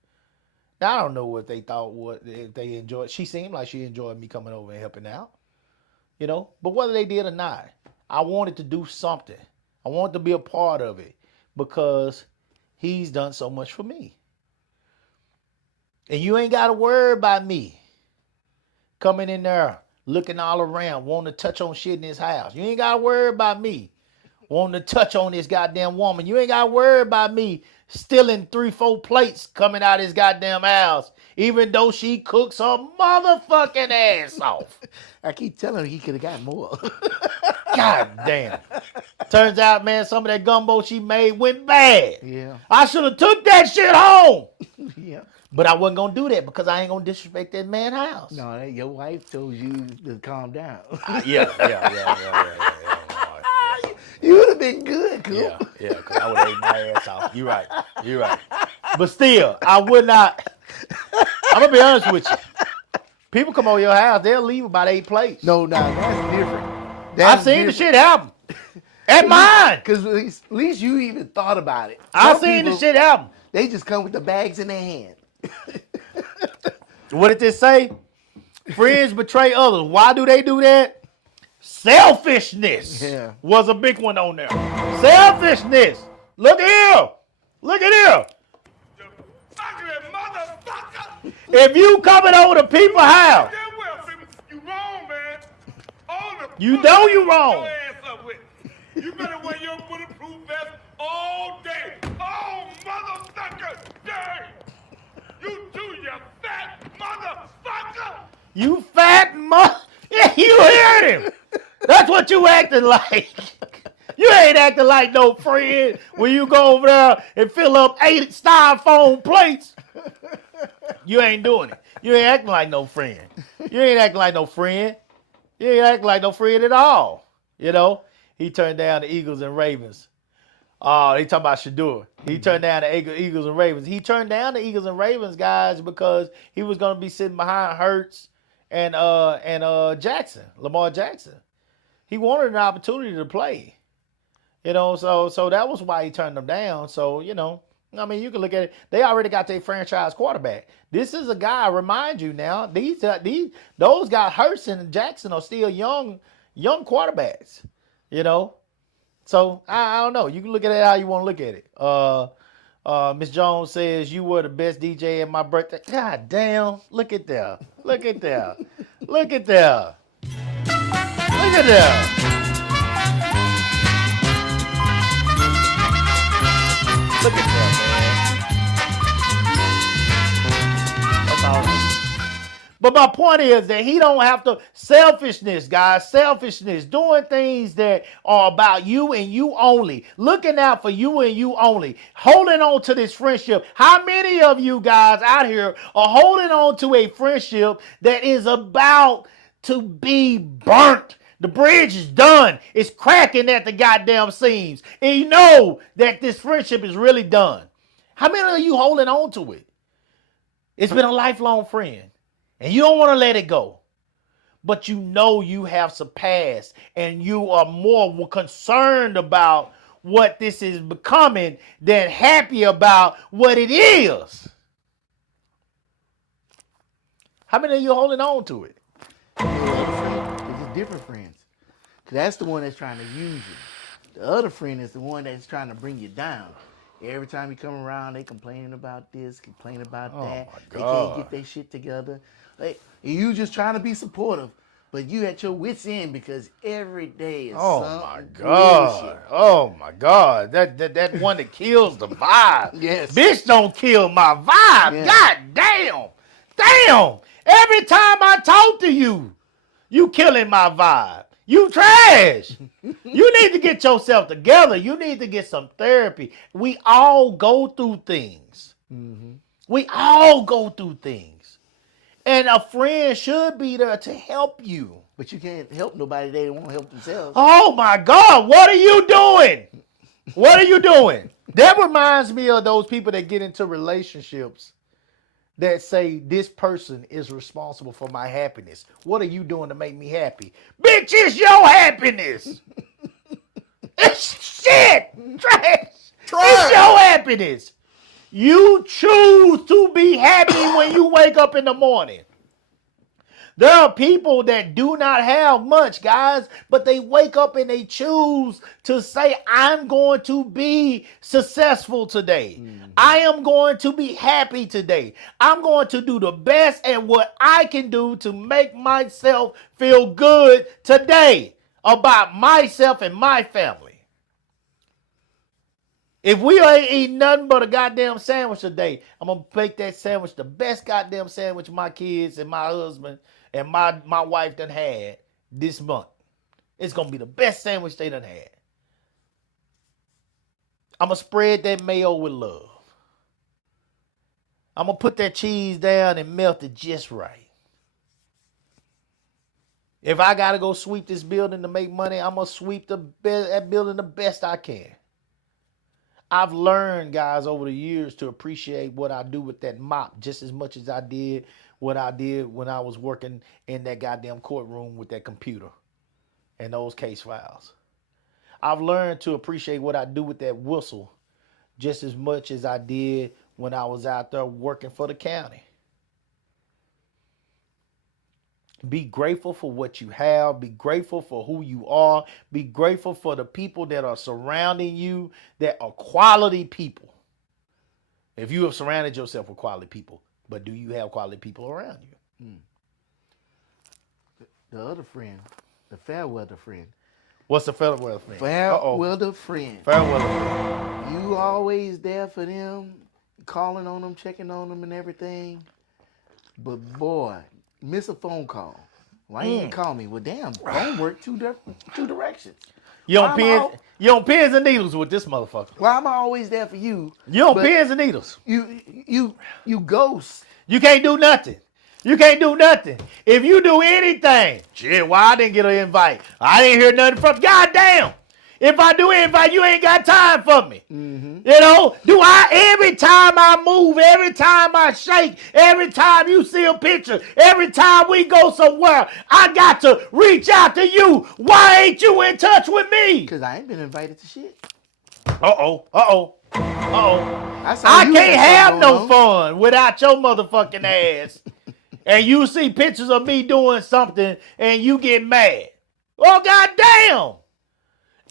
Now, I don't know what they thought, if they enjoyed. She seemed like she enjoyed me coming over and helping out, But whether they did or not, I wanted to do something. I wanted to be a part of it because he's done so much for me. And you ain't got to worry about me coming in there, looking all around, wanting to touch on shit in his house. You ain't got to worry about me wanting to touch on this goddamn woman. You ain't got to worry about me stealing 3-4 plates coming out of his goddamn house, even though she cooks her motherfucking ass off. I keep telling her he could have got more. God damn. Turns out, man, some of that gumbo she made went bad. Yeah. I should have took that shit home. Yeah. But I wasn't going to do that because I ain't going to disrespect that man's house. No, your wife told you to calm down. Yeah. You would have been good, Coop. Yeah, because I would have ate my ass off. You're right. But still, I would not. I'm going to be honest with you. People come over your house, they'll leave about 8 plates. No, that's different. I seen the shit happen. At mine. Because at least you even thought about it. I seen the shit happen. They just come with the bags in their hand. What did this say? Friends betray others. Why do they do that? Selfishness was a big one on there. Selfishness. Look here. If you coming over to people's house, you wrong, man. You know you wrong. You better wear your bulletproof vest all day. Oh, motherfucker! Dang! You too, you fat motherfucker! You fat Yeah, you heard him. That's what you acting like. You ain't acting like no friend when you go over there and fill up 8 styrofoam plates. You ain't doing it. You ain't acting like no friend. You ain't acting like no friend. You ain't acting like no friend at all. He turned down the Eagles and Ravens. They talking about Shador. He turned down the Eagles and Ravens. He turned down the Eagles and Ravens, guys, because he was going to be sitting behind Hurts and Jackson, Lamar Jackson. He wanted an opportunity to play. So that was why he turned them down. So, you can look at it. They already got their franchise quarterback. This is a guy, remind you now, those guys, Hurts and Jackson, are still young quarterbacks. So I don't know. You can look at it how you want to look at it. Miss Jones says you were the best DJ at my birthday. God damn! Look at that! Look at that! Look at that! Look at that! Look at that, man! That's all. But my point is that he don't have to, selfishness, guys, selfishness, doing things that are about you and you only, looking out for you and you only, holding on to this friendship. How many of you guys out here are holding on to a friendship that is about to be burnt, The bridge is done. It's cracking at the goddamn seams. And you know that this friendship is really done. How many of you holding on to it? It's been a lifelong friend. And you don't want to let it go. But you know you have surpassed. And you are more concerned about what this is becoming than happy about what it is. How many of you holding on to it? It's just different friends. 'Cause that's the one that's trying to use you. The other friend is the one that's trying to bring you down. Every time you come around, they complaining about this, complaining about that. my They God. can't get their shit together. You just trying to be supportive, but you at your wits end because every day is Oh some my God. bullshit. Oh my God. That one that kills the vibe. Yes. Bitch don't kill my vibe. Yeah. God damn. Damn. Every time I talk to you, you killing my vibe. You trash. You need to get yourself together. You need to get some therapy. We all go through things. We all go through things. And a friend should be there to help you. But you can't help nobody. They won't help themselves. Oh my God, what are you doing? What are you doing? That reminds me of those people that get into relationships that say this person is responsible for my happiness. What are you doing to make me happy? Bitch, it's your happiness. It's shit. Trash. It's your happiness. You choose to be happy when you wake up in the morning. There are people that do not have much, guys, but they wake up and they choose to say, I'm going to be successful today. I am going to be happy today. I'm going to do the best at what I can do to make myself feel good today about myself and my family. If we ain't eating nothing but a goddamn sandwich today, I'm going to make that sandwich the best goddamn sandwich my kids and my husband and my wife done had this month. It's going to be the best sandwich they done had. I'm going to spread that mayo with love. I'm going to put that cheese down and melt it just right. If I got to go sweep this building to make money, I'm going to sweep that building the best I can. I've learned, guys, over the years to appreciate what I do with that mop just as much as I did what I did when I was working in that goddamn courtroom with that computer and those case files. I've learned to appreciate what I do with that whistle just as much as I did when I was out there working for the county. Be grateful for what you have. Be grateful for who you are. Be grateful for the people that are surrounding you that are quality people. If you have surrounded yourself with quality people, but do you have quality people around you? The other friend, the fair weather friend. What's the fair weather friend? Fair weather friend. Fair weather friend. You always there for them, calling on them, checking on them and everything. But boy, miss a phone call. Why you didn't call me? Well, damn, phone work two directions. You on pins and needles with this motherfucker. Why am I always there for you? You on but pins and needles. You ghost. You can't do nothing. You can't do nothing. If you do anything, shit, why I didn't get an invite? I didn't hear nothing from. Goddamn. If I do invite, you ain't got time for me. You know, every time I move, every time I shake, every time you see a picture, every time we go somewhere, I got to reach out to you. Why ain't you in touch with me? Because I ain't been invited to shit. Uh-oh. I I can't have no fun without your motherfucking ass. And you see pictures of me doing something and you get mad. Oh, goddamn.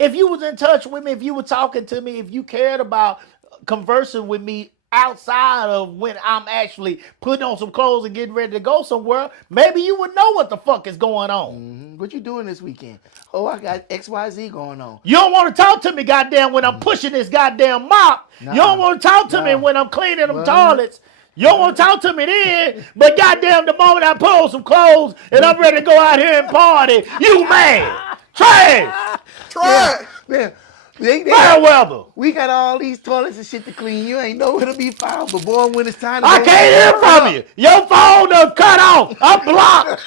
If you was in touch with me, if you were talking to me, if you cared about conversing with me outside of when I'm actually putting on some clothes and getting ready to go somewhere, maybe you would know what the fuck is going on. What you doing this weekend? Oh, I got XYZ going on. You don't want to talk to me, goddamn, when I'm pushing this goddamn mop. You don't want to talk to me when I'm cleaning them toilets. You don't want to talk to me then, but goddamn, the moment I put on some clothes and I'm ready to go out here and party, you mad. Trash. Man, Fair weather. we got all these toilets and shit to clean. You ain't nowhere to be found. But boy, when it's time to I go, can't hear from you. Your phone done cut off. I'm blocked.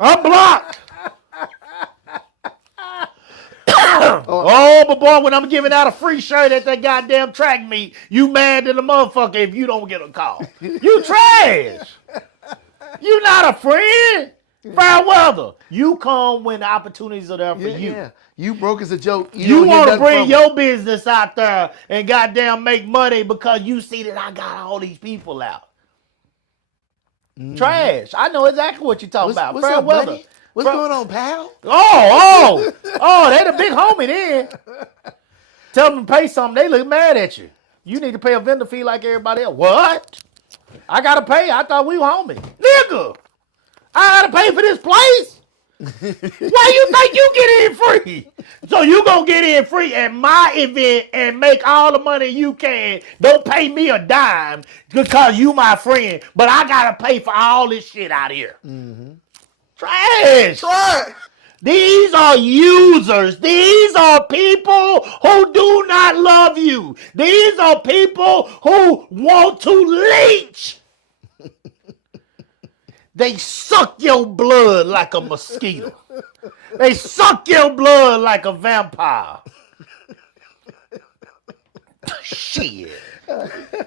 I'm blocked. Oh, but boy, when I'm giving out a free shirt at that goddamn track meet, you mad at the motherfucker if you don't get a call. You trash. You not a friend. Fair weather. You come when the opportunities are there for you. Yeah. You broke as a joke. You don't want to get nothing bring from your business out there and goddamn make money because you see that I got all these people out. Trash. I know exactly what you're talking about. What's Fair up, weather. buddy? What's going on, pal? Oh, they the big homie then. Tell them to pay something, they look mad at you. You need to pay a vendor fee like everybody else. What? I gotta pay. I thought we were homie. Nigga, I gotta pay for this place? Why you think you get in free? So you gonna get in free at my event and make all the money you can. Don't pay me a dime because you my friend, but I gotta pay for all this shit out here. Trash. These are users. These are people who do not love you. These are people who want to leech. They suck your blood like a mosquito. They suck your blood like a vampire. Shit.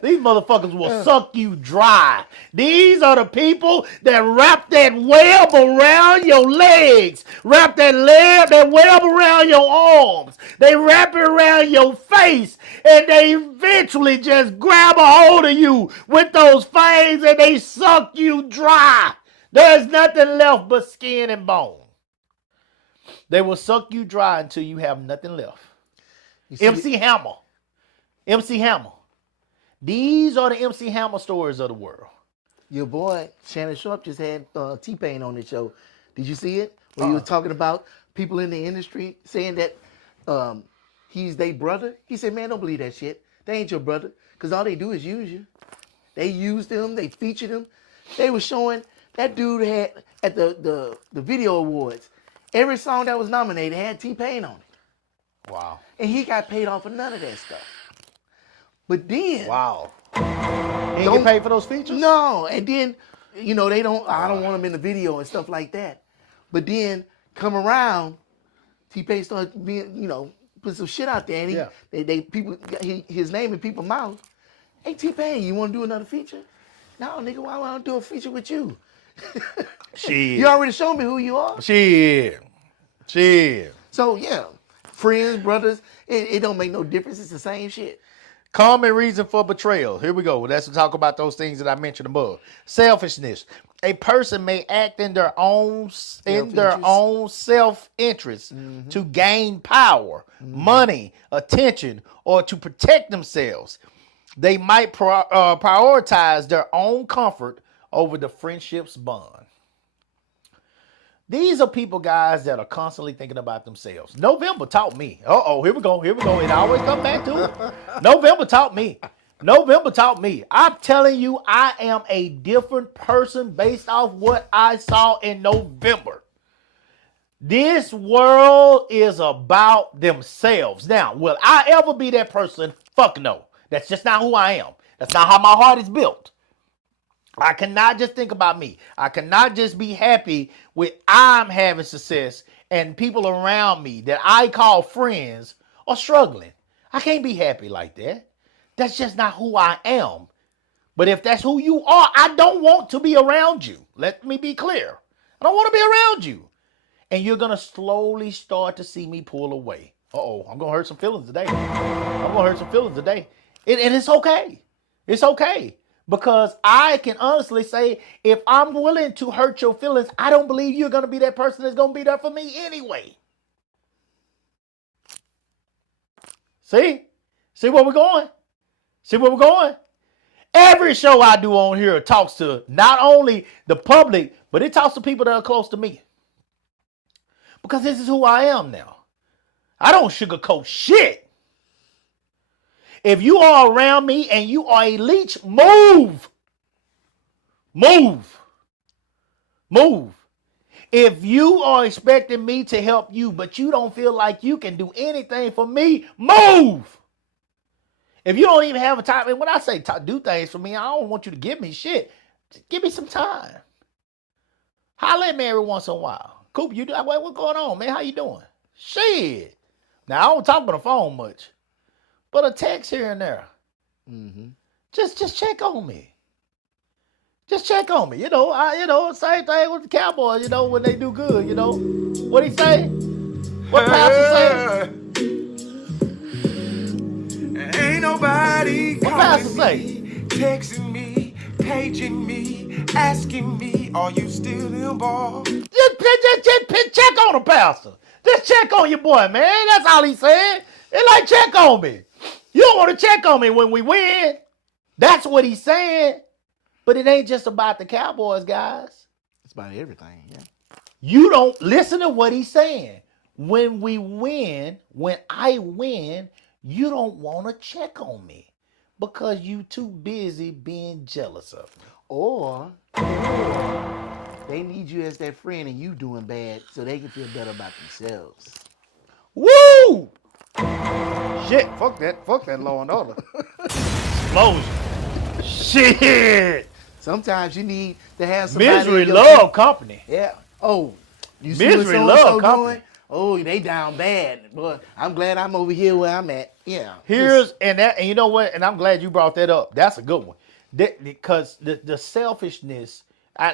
These motherfuckers will suck you dry. These are the people that wrap that web around your legs, wrap that web around your arms. They wrap it around your face, and they eventually just grab a hold of you with those fangs, and they suck you dry. There's nothing left but skin and bone. They will suck you dry until you have nothing left. MC Hammer. MC Hammer. These are the MC Hammer stories of the world. Your boy, Shannon Sharp, just had T-Pain on the show. Did you see it? Where he was talking about people in the industry saying that he's their brother. He said, man, don't believe that shit. They ain't your brother. Because all they do is use you. They used him. They featured him. They were showing that dude had, at the video awards, every song that was nominated had T-Pain on it. Wow. And he got paid off for none of that stuff. But then, wow, he didn't get paid for those features? No, and then, I don't want him in the video and stuff like that. But then come around, T-Pain started being, put some shit out there, and his name in people's mouths. Hey, T-Pain, you want to do another feature? No, nigga, why would I do a feature with you? Shit. You already showed me who you are. Shit. So yeah, friends, brothers, it don't make no difference. It's the same shit. Common reason for betrayal. Here we go. Let's talk about those things that I mentioned above. Selfishness. A person may act in their own self-interest to gain power, money, attention, or to protect themselves. They might prioritize their own comfort over the friendship's bond. These are people, guys, that are constantly thinking about themselves. November taught me. Here we go. It always comes back to it. November taught me. I'm telling you, I am a different person based off what I saw in November. This world is about themselves. Now, will I ever be that person? Fuck no. That's just not who I am. That's not how my heart is built. I cannot just think about me. I cannot just be happy with I'm having success and people around me that I call friends are struggling. I can't be happy like that. That's just not who I am. But if that's who you are, I don't want to be around you. Let me be clear. I don't want to be around you. And you're going to slowly start to see me pull away. I'm going to hurt some feelings today. And it's okay. It's okay. Because I can honestly say, if I'm willing to hurt your feelings, I don't believe you're going to be that person that's going to be there for me anyway. See where we're going? Every show I do on here talks to not only the public, but it talks to people that are close to me. Because this is who I am now. I don't sugarcoat shit. If you are around me and you are a leech, move. If you are expecting me to help you, but you don't feel like you can do anything for me, move. If you don't even have a time, and when I say do things for me, I don't want you to give me shit. Just give me some time. Holler at me every once in a while. Coop, what's going on, man? How you doing? Shit. Now I don't talk on the phone much, but a text here and there. Mm-hmm. Just check on me. Just check on me. Same thing with the Cowboys. When they do good. What he say? What pastor say? Ain't nobody What pastor calling say? me, texting me, paging me, asking me, are you still in ball? Just check on the pastor. Just check on your boy, man. That's all he said. It's like, check on me. You don't want to check on me when we win. That's what he's saying. But it ain't just about the Cowboys, guys. It's about everything. Yeah. You don't listen to what he's saying. When we win, when I win, you don't want to check on me because you too busy being jealous of me. Or they need you as their friend and you doing bad so they can feel better about themselves. Woo! Shit, fuck that Law and Order. Explosion. Shit. Sometimes you need to have somebody. Misery in your love company. Yeah. Oh, you see Misery what love so-and-so company. doing? Oh, they down bad. But I'm glad I'm over here where I'm at. Yeah. And you know what? And I'm glad you brought that up. That's a good one. Because the selfishness,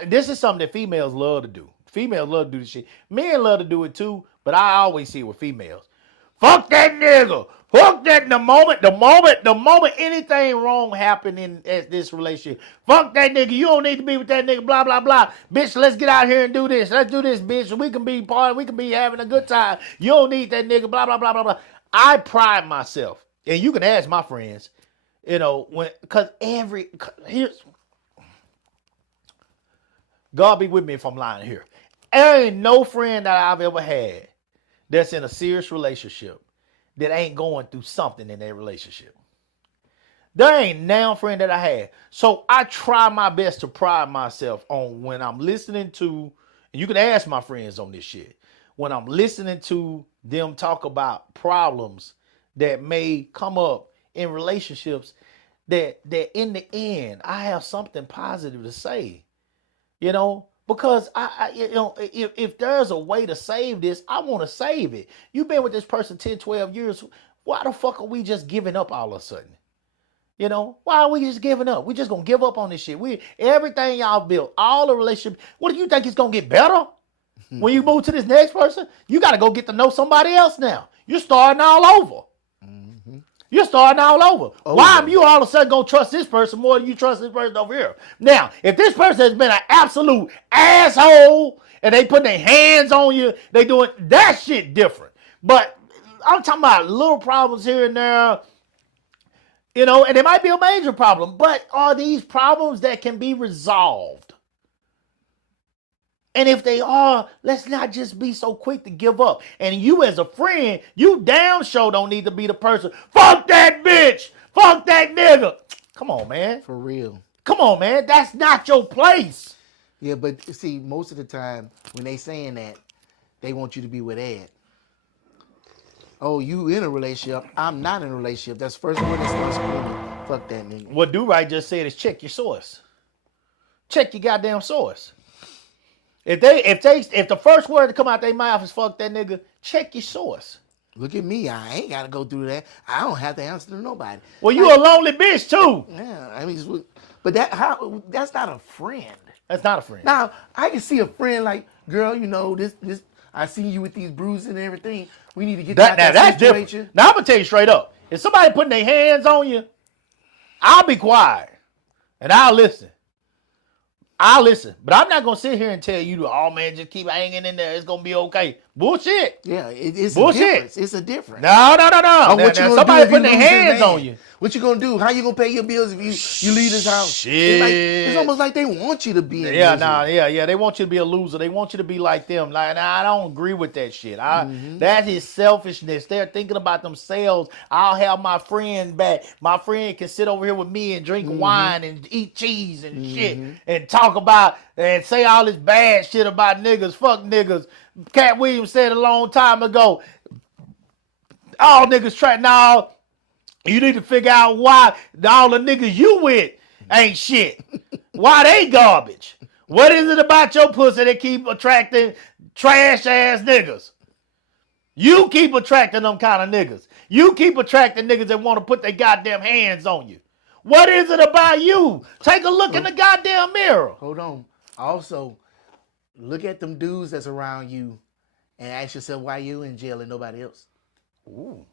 this is something that females love to do. Females love to do this shit. Men love to do it too, but I always see it with females. Fuck that nigga. Fuck that. The moment anything wrong happen in this relationship. Fuck that nigga. You don't need to be with that nigga. Blah, blah, blah. Bitch, let's get out here and do this. Let's do this, bitch. We can be partying. We can be having a good time. You don't need that nigga. Blah, blah, blah, blah, blah. I pride myself. And you can ask my friends, because here's, God be with me if I'm lying here. There ain't no friend that I've ever had that's in a serious relationship that ain't going through something in their relationship. There ain't now friend that I had. So I try my best to pride myself on when I'm listening to, and you can ask my friends on this shit, when I'm listening to them talk about problems that may come up in relationships, that in the end, I have something positive to say, because if there's a way to save this, I want to save it. You've been with this person 10, 12 years. Why the fuck are we just giving up all of a sudden? Why are we just giving up? We just going to give up on this shit. Everything y'all built, all the relationship. What do you think it's going to get better? When you move to this next person, you got to go get to know somebody else now. You're starting all over. You're starting all over. Why am you all of a sudden going to trust this person more than you trust this person over here? Now, if this person has been an absolute asshole and they put their hands on you, they doing that shit different. But I'm talking about little problems here and there, and it might be a major problem, but are these problems that can be resolved? And if they are, let's not just be so quick to give up. And you as a friend, you damn sure don't need to be the person. Fuck that bitch. Fuck that nigga. Come on, man. For real. Come on, man. That's not your place. Yeah, but see, most of the time when they saying that, they want you to be with Ed. Oh, you in a relationship. I'm not in a relationship. That's the first word that starts screaming. Fuck that nigga. What Do-Right just said is check your source. Check your goddamn source. If the first word to come out their mouth is fuck that nigga, check your source. Look at me. I ain't got to go through that. I don't have to answer to nobody. Well, you a lonely bitch too. Yeah, I mean, but that's not a friend. That's not a friend. Now, I can see a friend like, girl, this I see you with these bruises and everything. We need to get out that that's situation. Different. Now, I'm going to tell you straight up. If somebody putting their hands on you, I'll be quiet and I'll listen. But I'm not going to sit here and tell you, oh, man, just keep hanging in there. It's going to be okay. Bullshit. Yeah, it's Bullshit. A difference. It's a difference. No. What you somebody putting their hands on you. What you going to do? How you going to pay your bills if you leave this house? Shit. It's almost like they want you to be in Yeah. They want you to be a loser. They want you to be like them. Like, I don't agree with that shit. That is selfishness. They're thinking about themselves. I'll have my friend back. My friend can sit over here with me and drink wine and eat cheese and shit and talk about and say all this bad shit about niggas. Fuck niggas. Cat Williams said a long time ago, all niggas try now. You need to figure out why all the niggas you with ain't shit. Why they garbage? What is it about your pussy that keep attracting trash ass niggas? You keep attracting them kind of niggas. You keep attracting niggas that want to put their goddamn hands on you. What is it about you? Take a look in the goddamn mirror. Hold on. Also, look at them dudes that's around you and ask yourself why you in jail and nobody else. Ooh.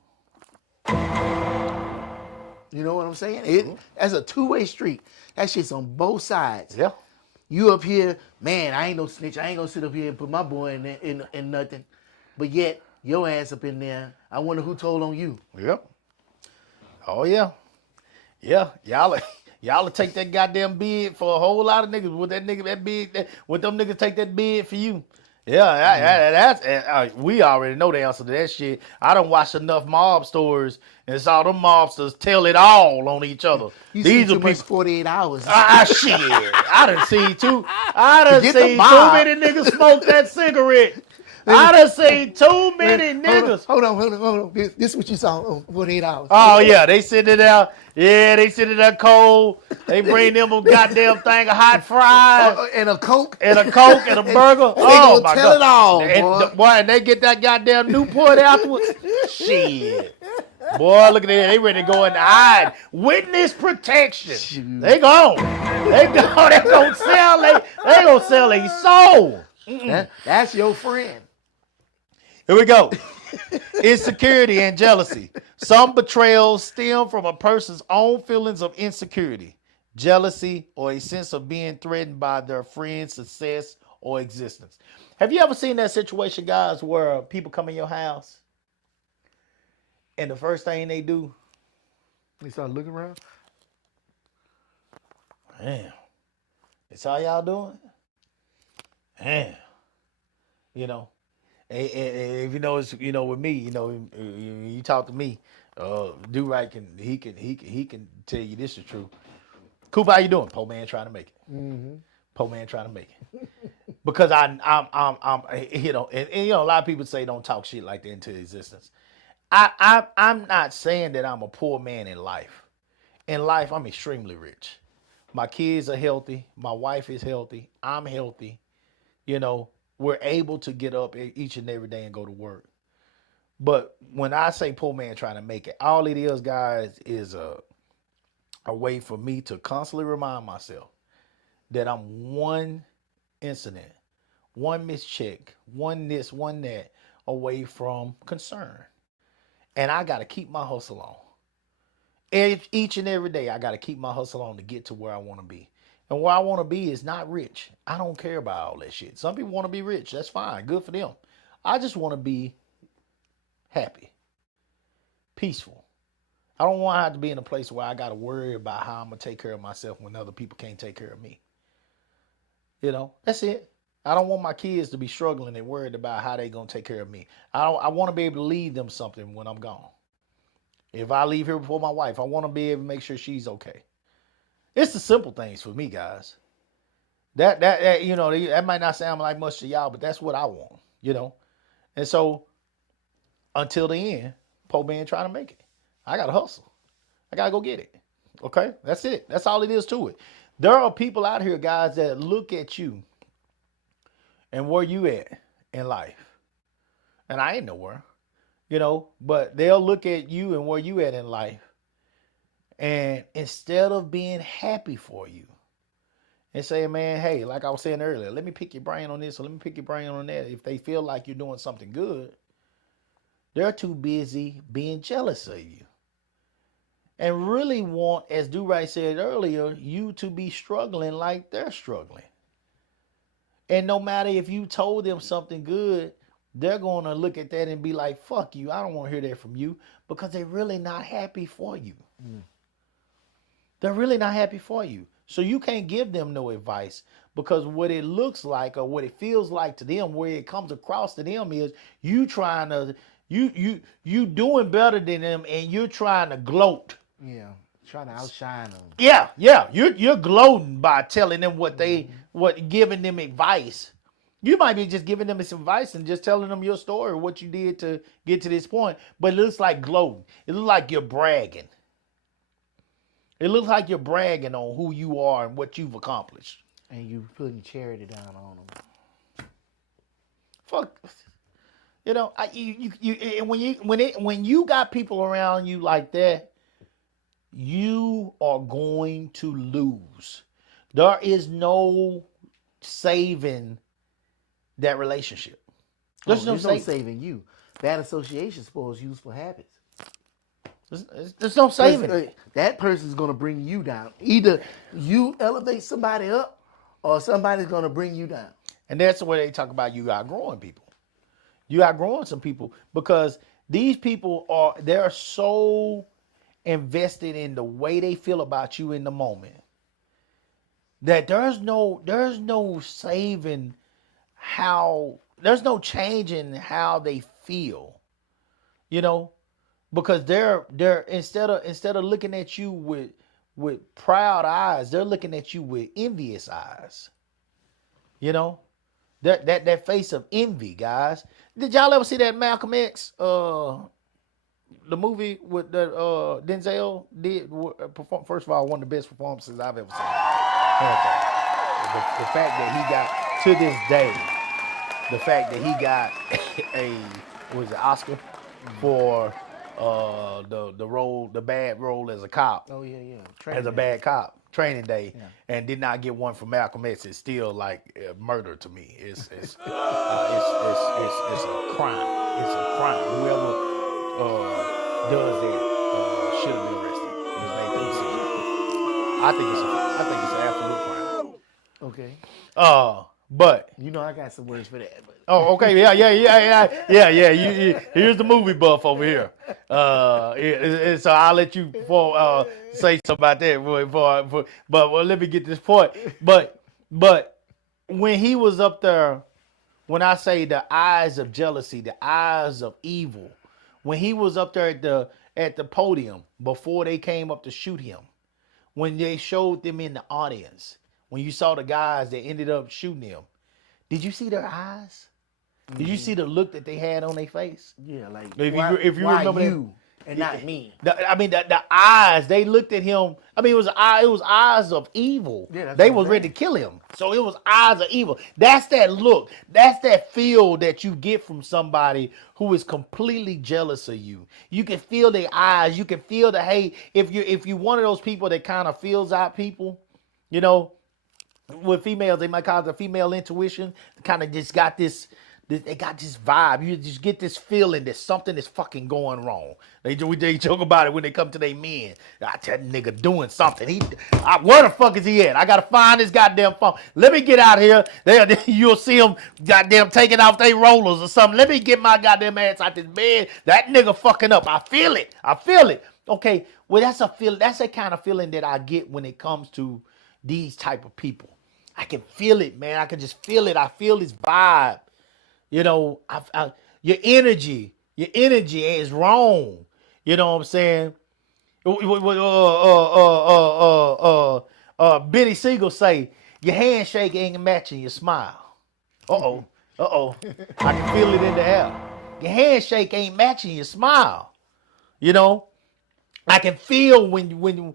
You know what I'm saying? That's a two-way street. That shit's on both sides. Yeah. You up here, man, I ain't no snitch. I ain't gonna sit up here and put my boy in nothing. But yet, your ass up in there, I wonder who told on you. Yep. Oh yeah. Yeah. Y'all take that goddamn bid for a whole lot of niggas. Would that nigga that bid would them niggas take that bid for you? Yeah, that's we already know the answer to that shit. I done watched enough mob stories and saw them mobsters tell it all on each other. You These see are too much people. 48 hours. Shit. I done seen too Forget the too mob. many niggas smoke that cigarette. I done seen too many niggas. Hold on. This is what you saw on 48 hours. Oh yeah, they sitting there. Yeah, they sitting there cold. They bring them a goddamn thing of hot fries And a Coke. and a Coke and a burger. They Oh gonna my tell god! it all, And boy. and they get that goddamn Newport afterwards. Shit, boy, look at that. They ready to go in the hide. Witness protection. Shoot. They gone. They gone. They gonna sell. They gonna sell a soul. That's your friend. Here we go. Insecurity and jealousy. Some betrayals stem from a person's own feelings of insecurity, jealousy, or a sense of being threatened by their friend's success or existence. Have you ever seen that situation, guys, where people come in your house and the first thing they do, You start looking around. damn, it's how y'all doing? Damn. You know, and if you know, it's, you know, with me, you know, you talk to me, Do Right can tell you this is true. Cooper, how you doing? Po man trying to make it. Mm-hmm. Po man trying to make it. Because I'm you know, and you know, a lot of people say don't talk shit like that into existence. I'm not saying that I'm a poor man in life. In life, I'm extremely rich. My kids are healthy. My wife is healthy. I'm healthy. You know, we're able to get up each and every day and go to work. But when I say poor man trying to make it, all it is, guys, is a way for me to constantly remind myself that I'm one incident, one mischeck, one this, one that away from concern. And I got to keep my hustle on. Each and every day, I got to keep my hustle on to get to where I want to be. And where I want to be is not rich. I don't care about all that shit. Some people want to be rich. That's fine. Good for them. I just want to be happy, peaceful. I don't want to have to be in a place where I got to worry about how I'm going to take care of myself when other people can't take care of me. You know, that's it. I don't want my kids to be struggling and worried about how they're going to take care of me. I want to be able to leave them something when I'm gone. If I leave here before my wife, I want to be able to make sure she's okay. It's the simple things for me, guys. That you know, that might not sound like much to y'all, but that's what I want, you know. And so, until the end, po man trying to make it. I gotta hustle. I gotta go get it. Okay, that's it. That's all it is to it. There are people out here, guys, that look at you and where you at in life, and I ain't nowhere, you know. But they'll look at you and where you at in life. And instead of being happy for you and saying, man, hey, like I was saying earlier, let me pick your brain on this or let me pick your brain on that. If they feel like you're doing something good, they're too busy being jealous of you. And really want, as Do Right said earlier, you to be struggling like they're struggling. And no matter if you told them something good, they're going to look at that and be like, fuck you. I don't want to hear that from you, because they're really not happy for you. They're really not happy for you. So you can't give them no advice, because what it looks like or what it feels like to them, where it comes across to them is you trying to, you doing better than them and you're trying to gloat. Yeah, trying to outshine them. Yeah. You're gloating by telling them giving them advice. You might be just giving them some advice and just telling them your story, what you did to get to this point. But it looks like gloating. It looks like you're bragging. It looks like you're bragging on who you are and what you've accomplished. And you putting charity down on them. Fuck. You know, when you got people around you like that, you are going to lose. There is no saving that relationship. There's no saving you. Bad association spoils useful habits. There's no saving it. That person's gonna bring you down. Either you elevate somebody up, or somebody's gonna bring you down. And that's where they talk about you outgrowing people. You outgrowing some people because these people they're so invested in the way they feel about you in the moment that there's no saving there's no changing how they feel, you know, because they're instead of looking at you with proud eyes, they're looking at you with envious eyes, you know, that face of envy, guys. Did y'all ever see that Malcolm X the movie with that Denzel did? First of all, one of the best performances I've ever seen. The fact that he got, to this day, the fact that he got an Oscar for the bad role as a cop. Oh yeah. As a bad cop, Training Day, and did not get one for Malcolm X. It's still like murder to me. It's a crime. It's a crime. Whoever does that should have been arrested. Just make the decision. I think it's an absolute crime. Okay. But you know I got some words for that. But. Oh, okay, yeah. Here's the movie buff over here. So I'll let you say something about that. But let me get this point. But when he was up there, when I say the eyes of jealousy, the eyes of evil, when he was up there at the podium before they came up to shoot him, when they showed them in the audience, when you saw the guys that ended up shooting him, did you see their eyes? Did you see the look that they had on their face? Yeah, like if you remember you and not me. The eyes, they looked at him. I mean, it was eyes of evil. Yeah, they was ready to kill him. So it was eyes of evil. That's that look. That's that feel that you get from somebody who is completely jealous of you. You can feel their eyes. You can feel the hate. If you one of those people that kind of feels out people, you know, with females, they might call it a female intuition. Kind of just got this. They got this vibe. You just get this feeling that something is fucking going wrong. They joke about it when they come to their men. I tell that nigga doing something. Where the fuck is he at? I gotta find his goddamn phone. Let me get out here. You'll see him goddamn taking off their rollers or something. Let me get my goddamn ass out this bed. That nigga fucking up. I feel it. Okay, well that's a feel. That's the kind of feeling that I get when it comes to these type of people. I can feel it, man. I can just feel it. I feel his vibe. You know, your energy is wrong. You know what I'm saying? Benny Siegel say your handshake ain't matching your smile. I can feel it in the air. Your handshake ain't matching your smile. You know, I can feel when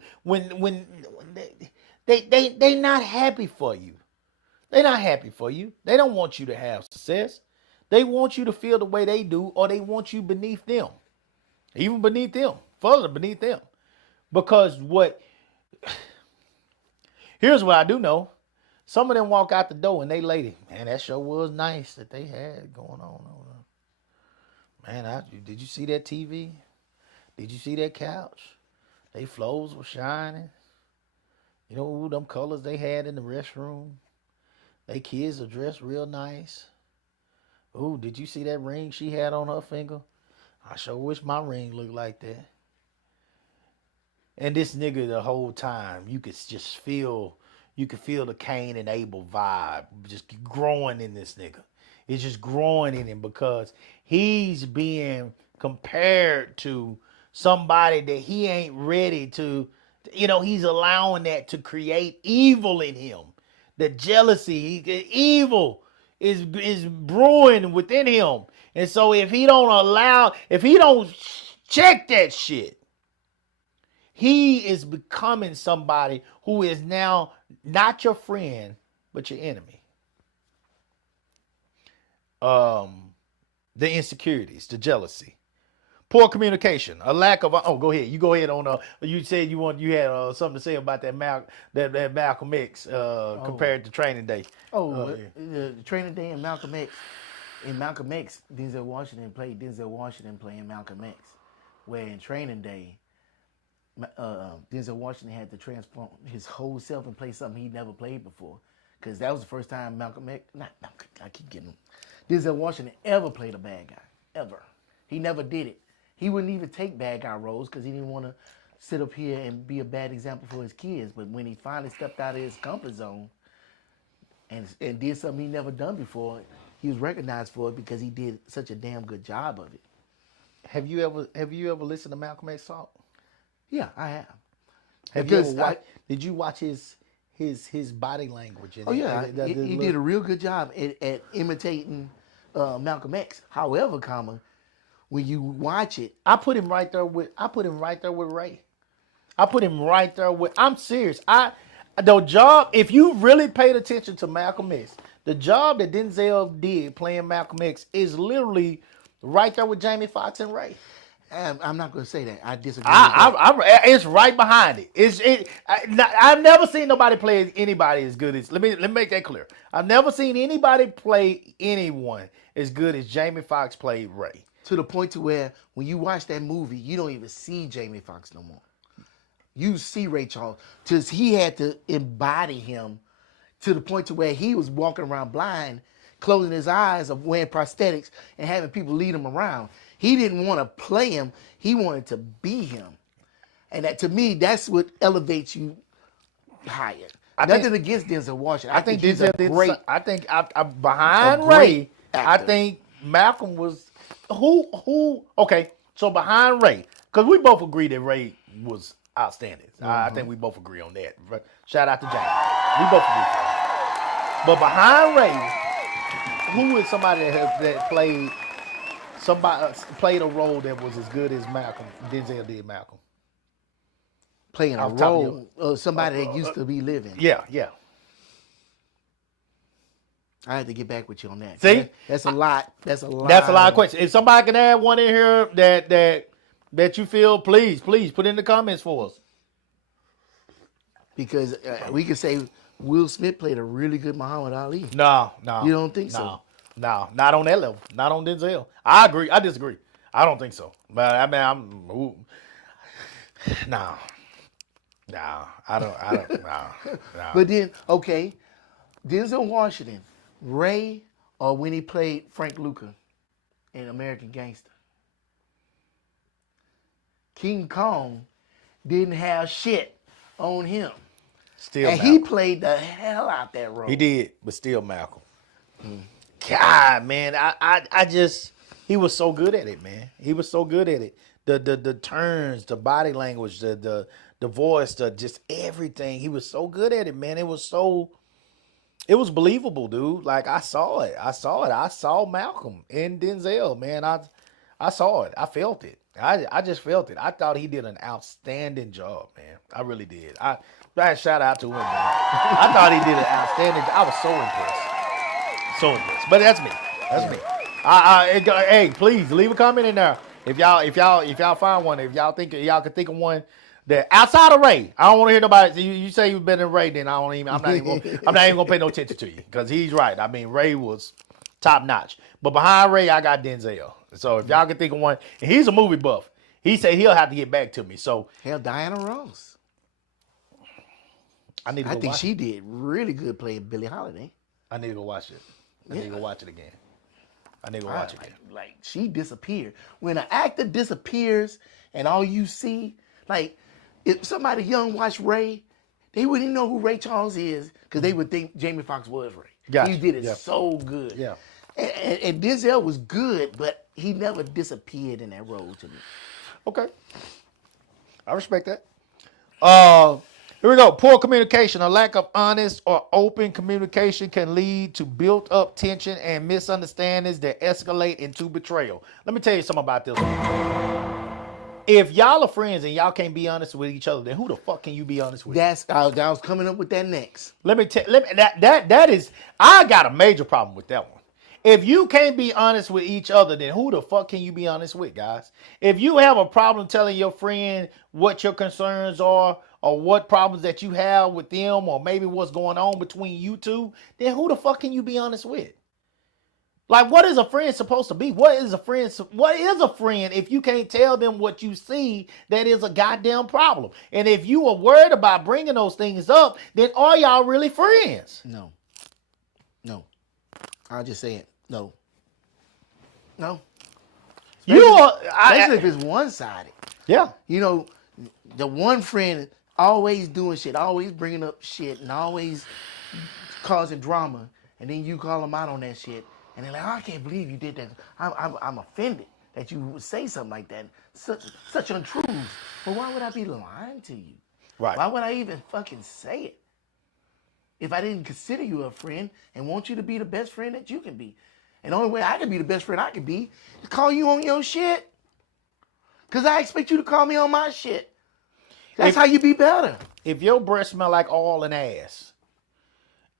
they not happy for you. They're not happy for you. They don't want you to have success. They want you to feel the way they do, or they want you beneath them. Even beneath them. Further beneath them. Because here's what I do know. Some of them walk out the door and they lady, man, that show was nice that they had going on over there. Man, did you see that TV? Did you see that couch? They flows were shining. You know, them colors they had in the restroom. They kids are dressed real nice. Ooh, did you see that ring she had on her finger? I sure wish my ring looked like that. And this nigga the whole time, you could just feel, the Cain and Abel vibe just growing in this nigga. It's just growing in him because he's being compared to somebody that he ain't ready to, you know, he's allowing that to create evil in him. The jealousy, evil is brewing within him. And so if he don't check that shit, he is becoming somebody who is now not your friend, but your enemy. the insecurities, the jealousy, poor communication, a lack of. Oh, go ahead. You go ahead on. You said you had something to say about that Malcolm X compared to Training Day. The Training Day and Malcolm X. In Malcolm X, Denzel Washington played Denzel Washington playing Malcolm X, where in Training Day, Denzel Washington had to transform his whole self and play something he never played before, because that was the first time I keep getting him. Denzel Washington ever played a bad guy, ever. He never did it. He wouldn't even take bad guy roles because he didn't want to sit up here and be a bad example for his kids. But when he finally stepped out of his comfort zone and did something he never done before, he was recognized for it because he did such a damn good job of it. Have you ever listened to Malcolm X talk? Yeah, I have. Did you watch his body language? Oh yeah, he did a real good job at imitating Malcolm X. However, when you watch it, I put him right there with Ray. I put him right there with. I'm serious. The job. If you really paid attention to Malcolm X, the job that Denzel did playing Malcolm X is literally right there with Jamie Foxx and Ray. I'm not going to say that. I disagree. With that. It's right behind it. I've never seen nobody play anybody as good as. Let me make that clear. I've never seen anybody play anyone as good as Jamie Foxx played Ray. To the point to where when you watch that movie, you don't even see Jamie Foxx no more. You see Ray Charles, because he had to embody him to the point to where he was walking around blind, closing his eyes, of wearing prosthetics, and having people lead him around. He didn't want to play him. He wanted to be him. And that, to me, that's what elevates you higher. Nothing against Denzel Washington. I think he's Denzel a great. I think behind Ray, I think Malcolm was who. Okay, so behind Ray, because we both agree that Ray was outstanding. I think we both agree on that. Shout out to James. We both agree. But behind Ray, who is somebody that played a role that was as good as Denzel did Malcolm? Playing a role of somebody that used to be living. Yeah. I had to get back with you on that. See? That's a lot. That's a lot of questions. If somebody can add one in here that you feel, please put in the comments for us. Because we could say Will Smith played a really good Muhammad Ali. No. You don't think so? No, not on that level. Not on Denzel. I agree. I disagree. I don't think so. But I mean, no, I don't. No. But then, okay, Denzel Washington, Ray, or when he played Frank Lucas in American Gangster. King Kong didn't have shit on him. Still, and Malcolm. he played the hell out that role. He did, but still Malcolm. God, man, I just, he was so good at it, man. He was so good at it. The turns, the body language, the voice, just everything. He was so good at it, man. It was believable, dude. Like I saw it. I saw Malcolm in Denzel, man. I saw it. I felt it. I just felt it. I thought he did an outstanding job, man. I really did. I shout out to him, man. I thought he did an outstanding job. I was so impressed. So impressed. But that's me. Hey, please leave a comment in there. If y'all find one, if y'all can think of one that outside of Ray, I don't want to hear nobody. You say you've been in Ray, then I'm not even gonna pay no attention to you because he's right. I mean, Ray was top notch. But behind Ray, I got Denzel. So if y'all can think of one, and he's a movie buff. He said he'll have to get back to me. So hell, Diana Ross. I think she did really good playing Billie Holiday. I need to go watch it. I need to go watch it again. Like she disappeared. When an actor disappears and all you see, like if somebody young watched Ray, they wouldn't even know who Ray Charles is because they would think Jamie Foxx was Ray. Gotcha. He did it so good. Yeah. And Denzel was good, but he never disappeared in that role to me. Okay. I respect that. Here we go. Poor communication. A lack of honest or open communication can lead to built up tension and misunderstandings that escalate into betrayal. Let me tell you something about this. If y'all are friends and y'all can't be honest with each other, then who the fuck can you be honest with? I was coming up with that next. Let me tell that is I got a major problem with that one. If you can't be honest with each other, then who the fuck can you be honest with, guys? If you have a problem telling your friend what your concerns are or what problems that you have with them or maybe what's going on between you two, then who the fuck can you be honest with? Like, what is a friend supposed to be? What is a friend if you can't tell them what you see that is a goddamn problem? And if you are worried about bringing those things up, then are y'all really friends? No. I'll just say it. No. Especially if it's one-sided. Yeah. You know, the one friend always doing shit, always bringing up shit, and always causing drama, and then you call them out on that shit, and they're like, oh, I can't believe you did that. I'm offended that you would say something like that. Such untruths. But why would I be lying to you? Right. Why would I even fucking say it? If I didn't consider you a friend and want you to be the best friend that you can be. And the only way I can be the best friend I can be is call you on your shit. Because I expect you to call me on my shit. That's how you be better. If your breath smell like oil and ass,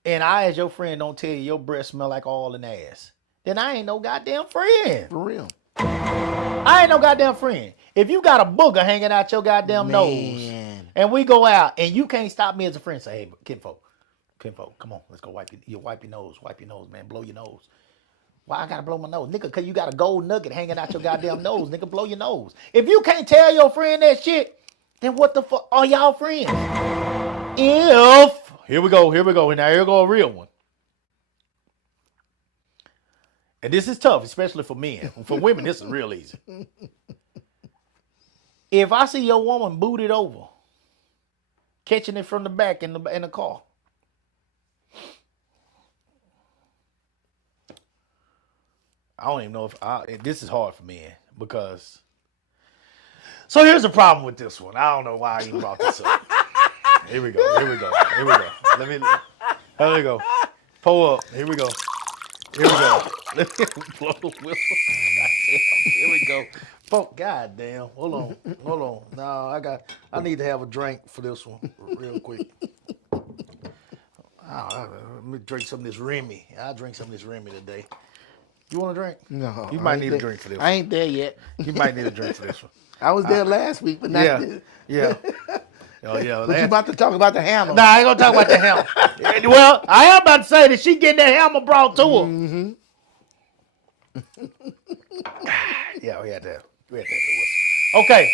and I as your friend don't tell you your breath smell like oil and ass, then I ain't no goddamn friend. For real. I ain't no goddamn friend. If you got a booger hanging out your goddamn nose, and we go out, and you can't stop me as a friend, say, hey, kinfolk, come on, let's go wipe your nose, man, blow your nose. Why I gotta blow my nose? Nigga, because you got a gold nugget hanging out your goddamn nose. Nigga, blow your nose. If you can't tell your friend that shit, then what the fuck are y'all friends? Here we go. Now here go a real one. And this is tough, especially for men. For women, this is real easy. If I see your woman booted over, catching it from the back in the car, I don't even know if this is hard for men because. So here's the problem with this one. I don't know why I even brought this up. Here we go. Let me go. Pull up. Here we go. Let me blow the whistle. Here we go. Goddamn. Hold on. No, I need to have a drink for this one real quick. Let me drink some of this Remy. I'll drink some of this Remy today. You want a drink? No. You might need a drink for this one. I ain't there yet. You might need a drink for this one. I was there last week, but not this. Yeah. Oh, yeah. But you about to talk about the hammer. Nah, I ain't gonna talk about the hammer. Well, I am about to say that she getting that hammer brought to her. Mm-hmm. Yeah, we had that. Okay.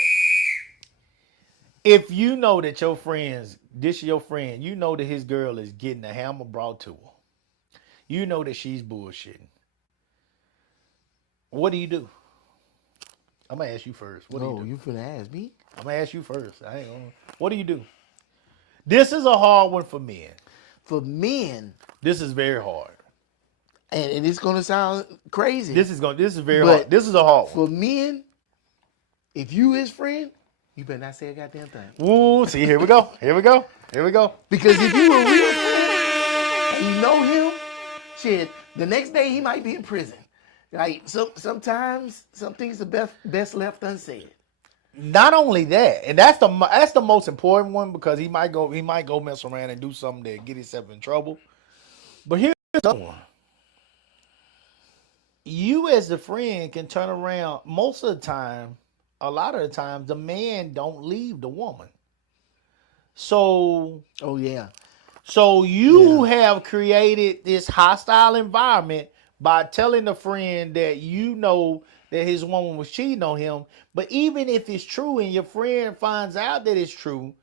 If you know that your friends, this is your friend, you know that his girl is getting a hammer brought to her. You know that she's bullshitting. What do you do? I'm gonna ask you first. What do you do? You finna ask me? I'm gonna ask you first. I ain't gonna. What do you do? This is a hard one for men. For men, this is very hard. And it's gonna sound crazy. This is very hard. This is a hard one. For men, if you his friend, you better not say a goddamn thing. Ooh, see, here we go. Because if you a real friend and you know him, shit, the next day he might be in prison. Like sometimes some things are best left unsaid. Not only that, and that's the most important one because he might go mess around and do something to get himself in trouble. But here's the one. You as the friend can turn around most of the time. A lot of the times, the man don't leave the woman. So, oh yeah. So you have created this hostile environment by telling the friend that you know that his woman was cheating on him. But even if it's true and your friend finds out that it's true,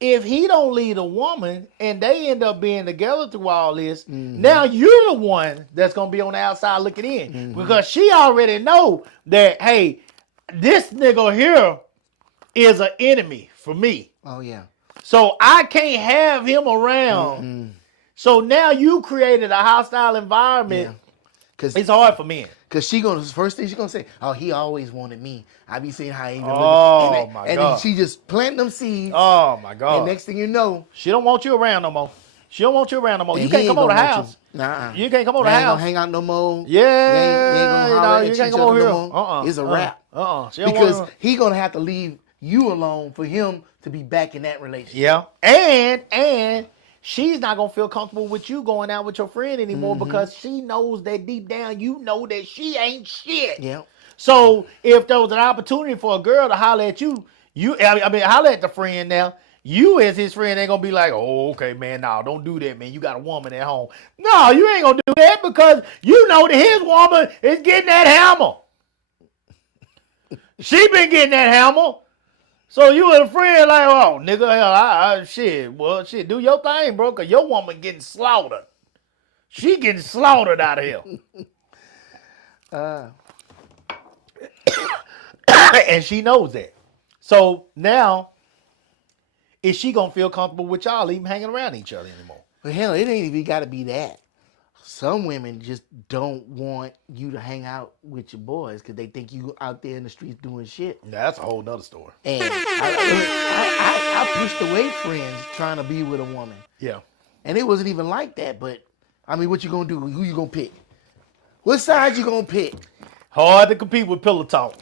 if he don't leave the woman and they end up being together through all this, now you're the one that's going to be on the outside looking in. Because she already know that, hey, this nigga here is an enemy for me. Oh, yeah. So I can't have him around. So now you created a hostile environment. Cause it's hard for men. Cause first thing she gonna say, oh, he always wanted me. I be seeing how he and then she just plant them seeds. Oh my God. And next thing you know, she don't want you around no more. You can't come over the house. Nah. You can't come over the house. Ain't gonna hang out no more. Yeah. You can't come over here. No more. It's a wrap. Because he gonna have to leave you alone for him to be back in that relationship. Yeah. And she's not gonna feel comfortable with you going out with your friend anymore because she knows that deep down you know that she ain't shit. Yeah. So if there was an opportunity for a girl to holler at you, holler at the friend now. You as his friend ain't gonna be like, oh, okay, man, no, don't do that, man. You got a woman at home. No, you ain't gonna do that because you know that his woman is getting that hammer. She been getting that hammer. So you and a friend like, oh, nigga, hell, shit, do your thing, bro, because your woman getting slaughtered. She getting slaughtered out of here. And she knows that. So now, is she going to feel comfortable with y'all even hanging around each other anymore? But hell, it ain't even got to be that. Some women just don't want you to hang out with your boys because they think you out there in the streets doing shit. Yeah, that's a whole nother story. And I pushed away friends trying to be with a woman. Yeah. And it wasn't even like that. But, I mean, what you going to do? Who you going to pick? What side you going to pick? Hard to compete with pillow talk.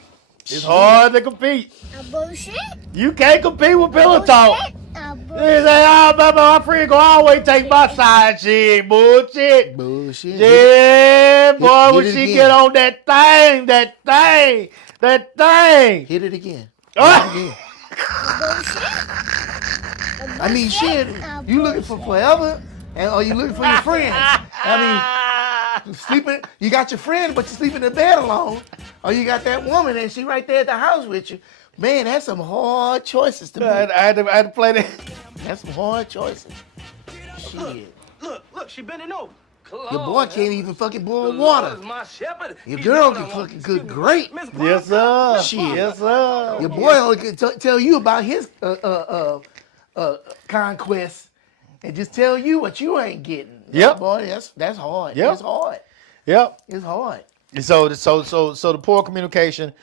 It's hard to compete. A bullshit. You can't compete with pillow talk. A They bullshit. say, oh, my friend gonna always take my side. Shit, bullshit. Bullshit. Yeah, boy, hit when it she again. get on that thing. Hit it again. Ah. Hit it again. A bullshit. I mean, shit, you looking for forever, or you looking for your friends? I mean, sleeping, you got your friend, but you sleeping in bed alone, or you got that woman and she right there at the house with you. Man, that's some hard choices to make. I had to play that. That's some hard choices. Shit. Look, she bending over. Your boy can't even fucking boil water. My shepherd. Your girl can fucking cook great. Yes, sir. Shit. Yes, sir. Your boy only can tell you about his conquest and just tell you what you ain't getting. Yep. Boy, that's hard. Yep. It's hard. Yep. It's hard. So the poor communication,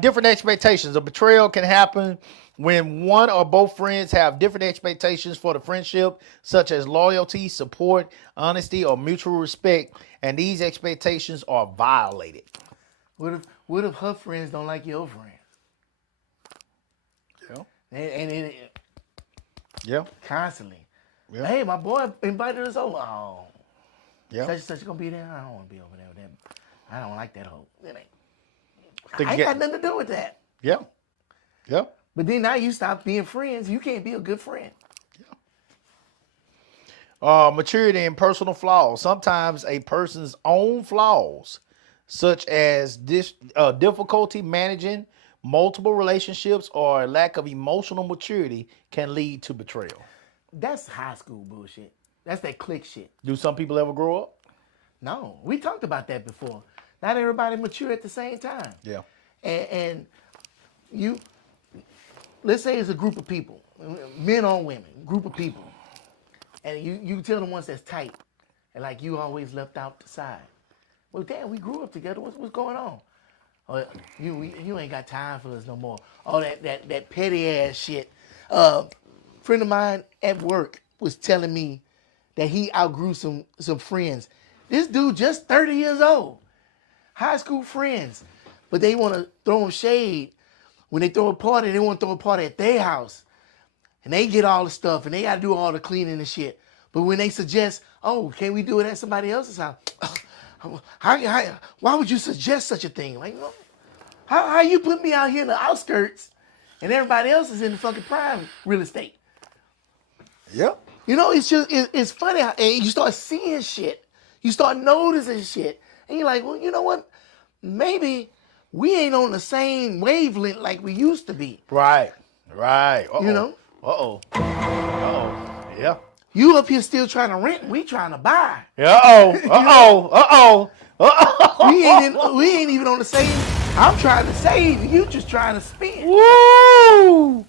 different expectations. A betrayal can happen when one or both friends have different expectations for the friendship, such as loyalty, support, honesty, or mutual respect, and these expectations are violated. What if her friends don't like your friends? Yeah. And Yeah. constantly. Yeah. Hey, my boy invited us over. Oh, Yeah. such and such gonna be there. I don't want to be over there with them. I don't like that hoe. It ain't. To I ain't get- got nothing to do with that. Yeah. Yeah. But then now you stop being friends. You can't be a good friend. Maturity and personal flaws. Sometimes a person's own flaws, such as difficulty managing multiple relationships or a lack of emotional maturity, can lead to betrayal. That's high school bullshit. That's that clique shit. Do some people ever grow up? No, we talked about that before. Not everybody mature at the same time. Yeah. And you, let's say it's a group of people, men or women, group of people, and you tell the ones that's tight, and like you always left out the side. Well, damn, we grew up together. What's going on? Or you ain't got time for us no more. All that petty ass shit. Friend of mine at work was telling me that he outgrew some friends. This dude just 30 years old, high school friends, but they want to throw him shade. When they throw a party, they want to throw a party at their house. And they get all the stuff, and they got to do all the cleaning and shit. But when they suggest, oh, can we do it at somebody else's house? Why would you suggest such a thing? Like, no. How you put me out here in the outskirts, and everybody else is in the fucking prime real estate? Yep. You know, it's funny how and you start seeing shit. You start noticing shit. And you're like, well, you know what? Maybe we ain't on the same wavelength like we used to be. Right. Uh-oh. You know? Uh-oh. Yeah. You up here still trying to rent, we trying to buy. Uh-oh. We ain't even on the same. I'm trying to save, you just trying to spend. Woo!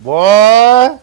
Boy.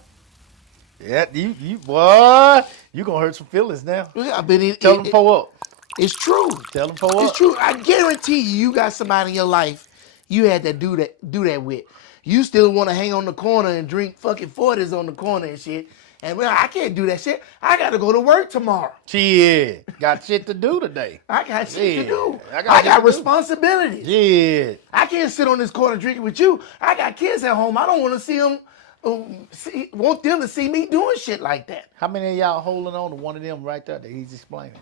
Yeah, you boy. You gonna hurt some feelings now. I bet Tell them pull up. it's true. Tell them pull up. It's true. I guarantee you got somebody in your life you had to do that with. You still want to hang on the corner and drink fucking 40s on the corner and shit. And well, I can't do that shit. I got to go to work tomorrow. Shit. Got shit to do today. I got shit to do. I I got shit got to do. responsibilities. Yeah. I can't sit on this corner drinking with you. I got kids at home. I don't want to see them want them to see me doing shit like that. How many of y'all holding on to one of them right there that he's explaining?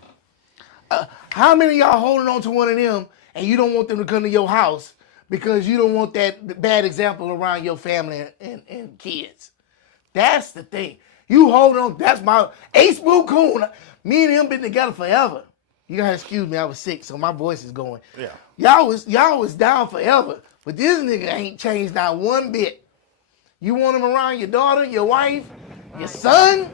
How many of y'all holding on to one of them and you don't want them to come to your house because you don't want that bad example around your family and kids? That's the thing. You hold on. That's my Ace Boo Coon. Me and him been together forever. You gotta excuse me, I was sick, so my voice is going. Yeah. Y'all was down forever, but this nigga ain't changed not one bit. You want him around your daughter, your wife, your son?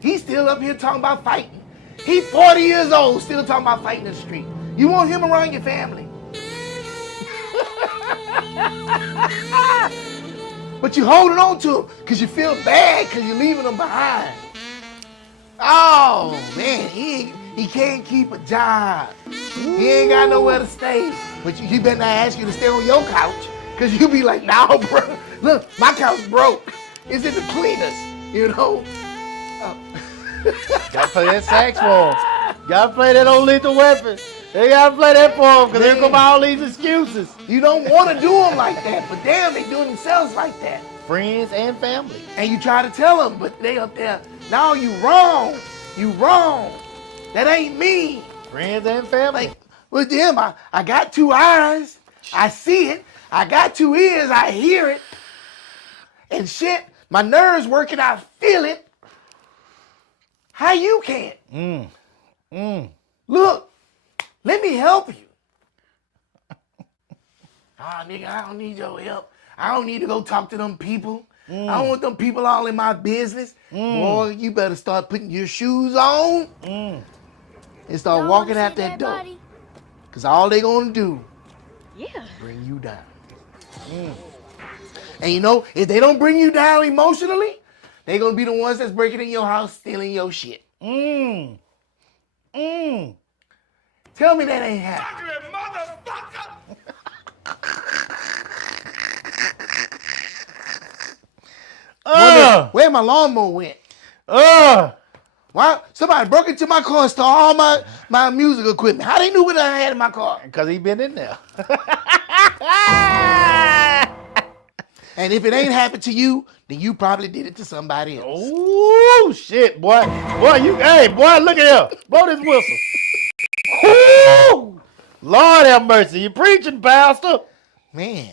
He's still up here talking about fighting. He 40 years old, still talking about fighting in the street. You want him around your family. But you holding on to him because you feel bad because you're leaving him behind. Oh, man, he can't keep a job. He ain't got nowhere to stay. But he better not ask you to stay on your couch because you be like, nah, bro. Look, my couch broke. It's in the cleaners, you know? Gotta play that sax for him. Gotta play that old Lethal Weapon. They gotta play that for him because here come all these excuses. You don't want to do them like that, but damn, they do themselves like that. Friends and family. And you try to tell them, but they up there, no, you wrong. You wrong. That ain't me. Friends and family. Like, with them, I got 2 eyes. I see it. I got 2 ears. I hear it. And shit, my nerves working. I feel it. How you can't? Look, let me help you. Nigga, I don't need your help. I don't need to go talk to them people. I don't want them people all in my business. Boy, you better start putting your shoes on and start Y'all walking wanna out see that door. body? Because all they going to do Yeah. bring you down. And you know, if they don't bring you down emotionally, they going to be the ones that's breaking in your house, stealing your shit. Tell me that ain't happening. Ugly motherfucker! Where my lawnmower went? Why? Somebody broke into my car and stole all my music equipment. How they knew what I had in my car? Because he been in there. And if it ain't happened to you, then you probably did it to somebody else. Oh shit, boy. Hey, boy, look at here. Blow this whistle. Woo! Lord have mercy. You preaching, Pastor. Man.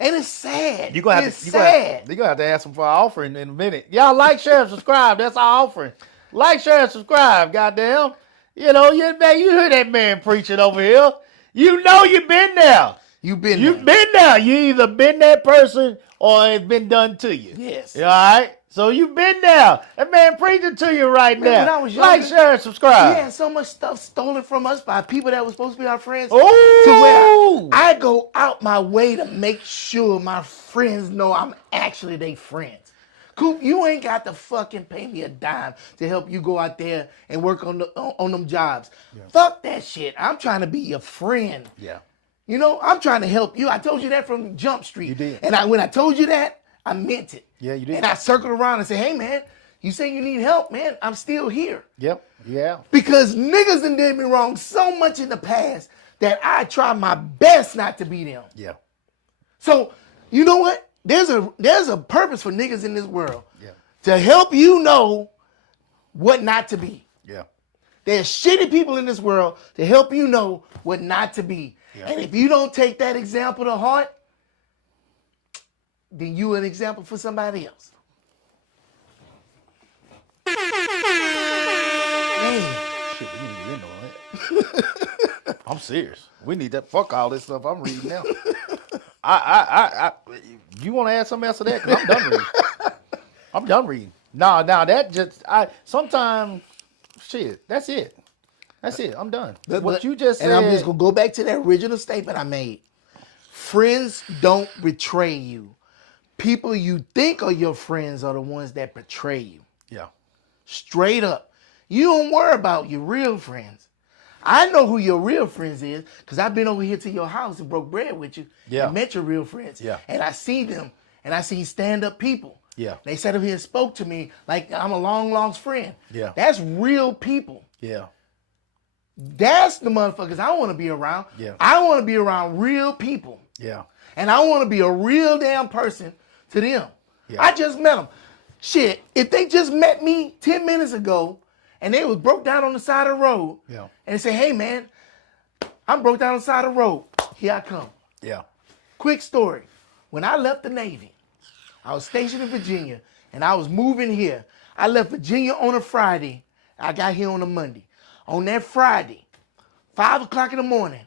And it's sad. You're gonna It's sad. have to ask him for our offering in a minute. Y'all like, share, and subscribe. That's our offering. Like, share, and subscribe, goddamn. You know, you hear that man preaching over here. You know you've been there. You've been there. You either been that person or it's been done to you. Yes. All right? So you've been there. That man preaching to you right Man, when I now. was Like, younger, share, and subscribe. We had so much stuff stolen from us by people that were supposed to be our friends. Oh! To where I go out my way to make sure my friends know I'm actually their friends. Coop, you ain't got to fucking pay me a dime to help you go out there and work on them jobs. Yeah. Fuck that shit. I'm trying to be your friend. Yeah. You know, I'm trying to help you. I told you that from Jump Street. You did. And when I told you that, I meant it. Yeah, you did. And I circled around and said, hey, man, you say you need help, man. I'm still here. Yep. Yeah. Because niggas done did me wrong so much in the past that I try my best not to be them. Yeah. So, you know what? There's a purpose for niggas in this world. Yeah. To help you know what not to be. Yeah. There's shitty people in this world to help you know what not to be. Yeah. And if you don't take that example to heart, then you an example for somebody else. Man. Shit, we need to get into that. I'm serious. We need that. Fuck all this stuff I'm reading now. You want to add something else to that? 'Cause I'm done reading. I'm done reading. Nah, that just, sometimes, shit, that's it. That's it. I'm done. What you just said. And I'm just going to go back to that original statement I made. Friends don't betray you. People you think are your friends are the ones that betray you. Yeah. Straight up. You don't worry about your real friends. I know who your real friends is because I've been over here to your house and broke bread with you. Yeah. And met your real friends. Yeah. And I see them and I see stand-up people. Yeah. They sat up here and spoke to me like I'm a long lost friend. Yeah. That's real people. Yeah. That's the motherfuckers I want to be around. Yeah. I want to be around real people. Yeah. And I want to be a real damn person to them. Yeah. I just met them. Shit, if they just met me 10 minutes ago and they was broke down on the side of the road Yeah. and they say, hey man, I'm broke down on the side of the road. Here I come. Yeah. Quick story. When I left the Navy, I was stationed in Virginia and I was moving here. I left Virginia on a Friday. I got here on a Monday. On that Friday, 5 o'clock in the morning,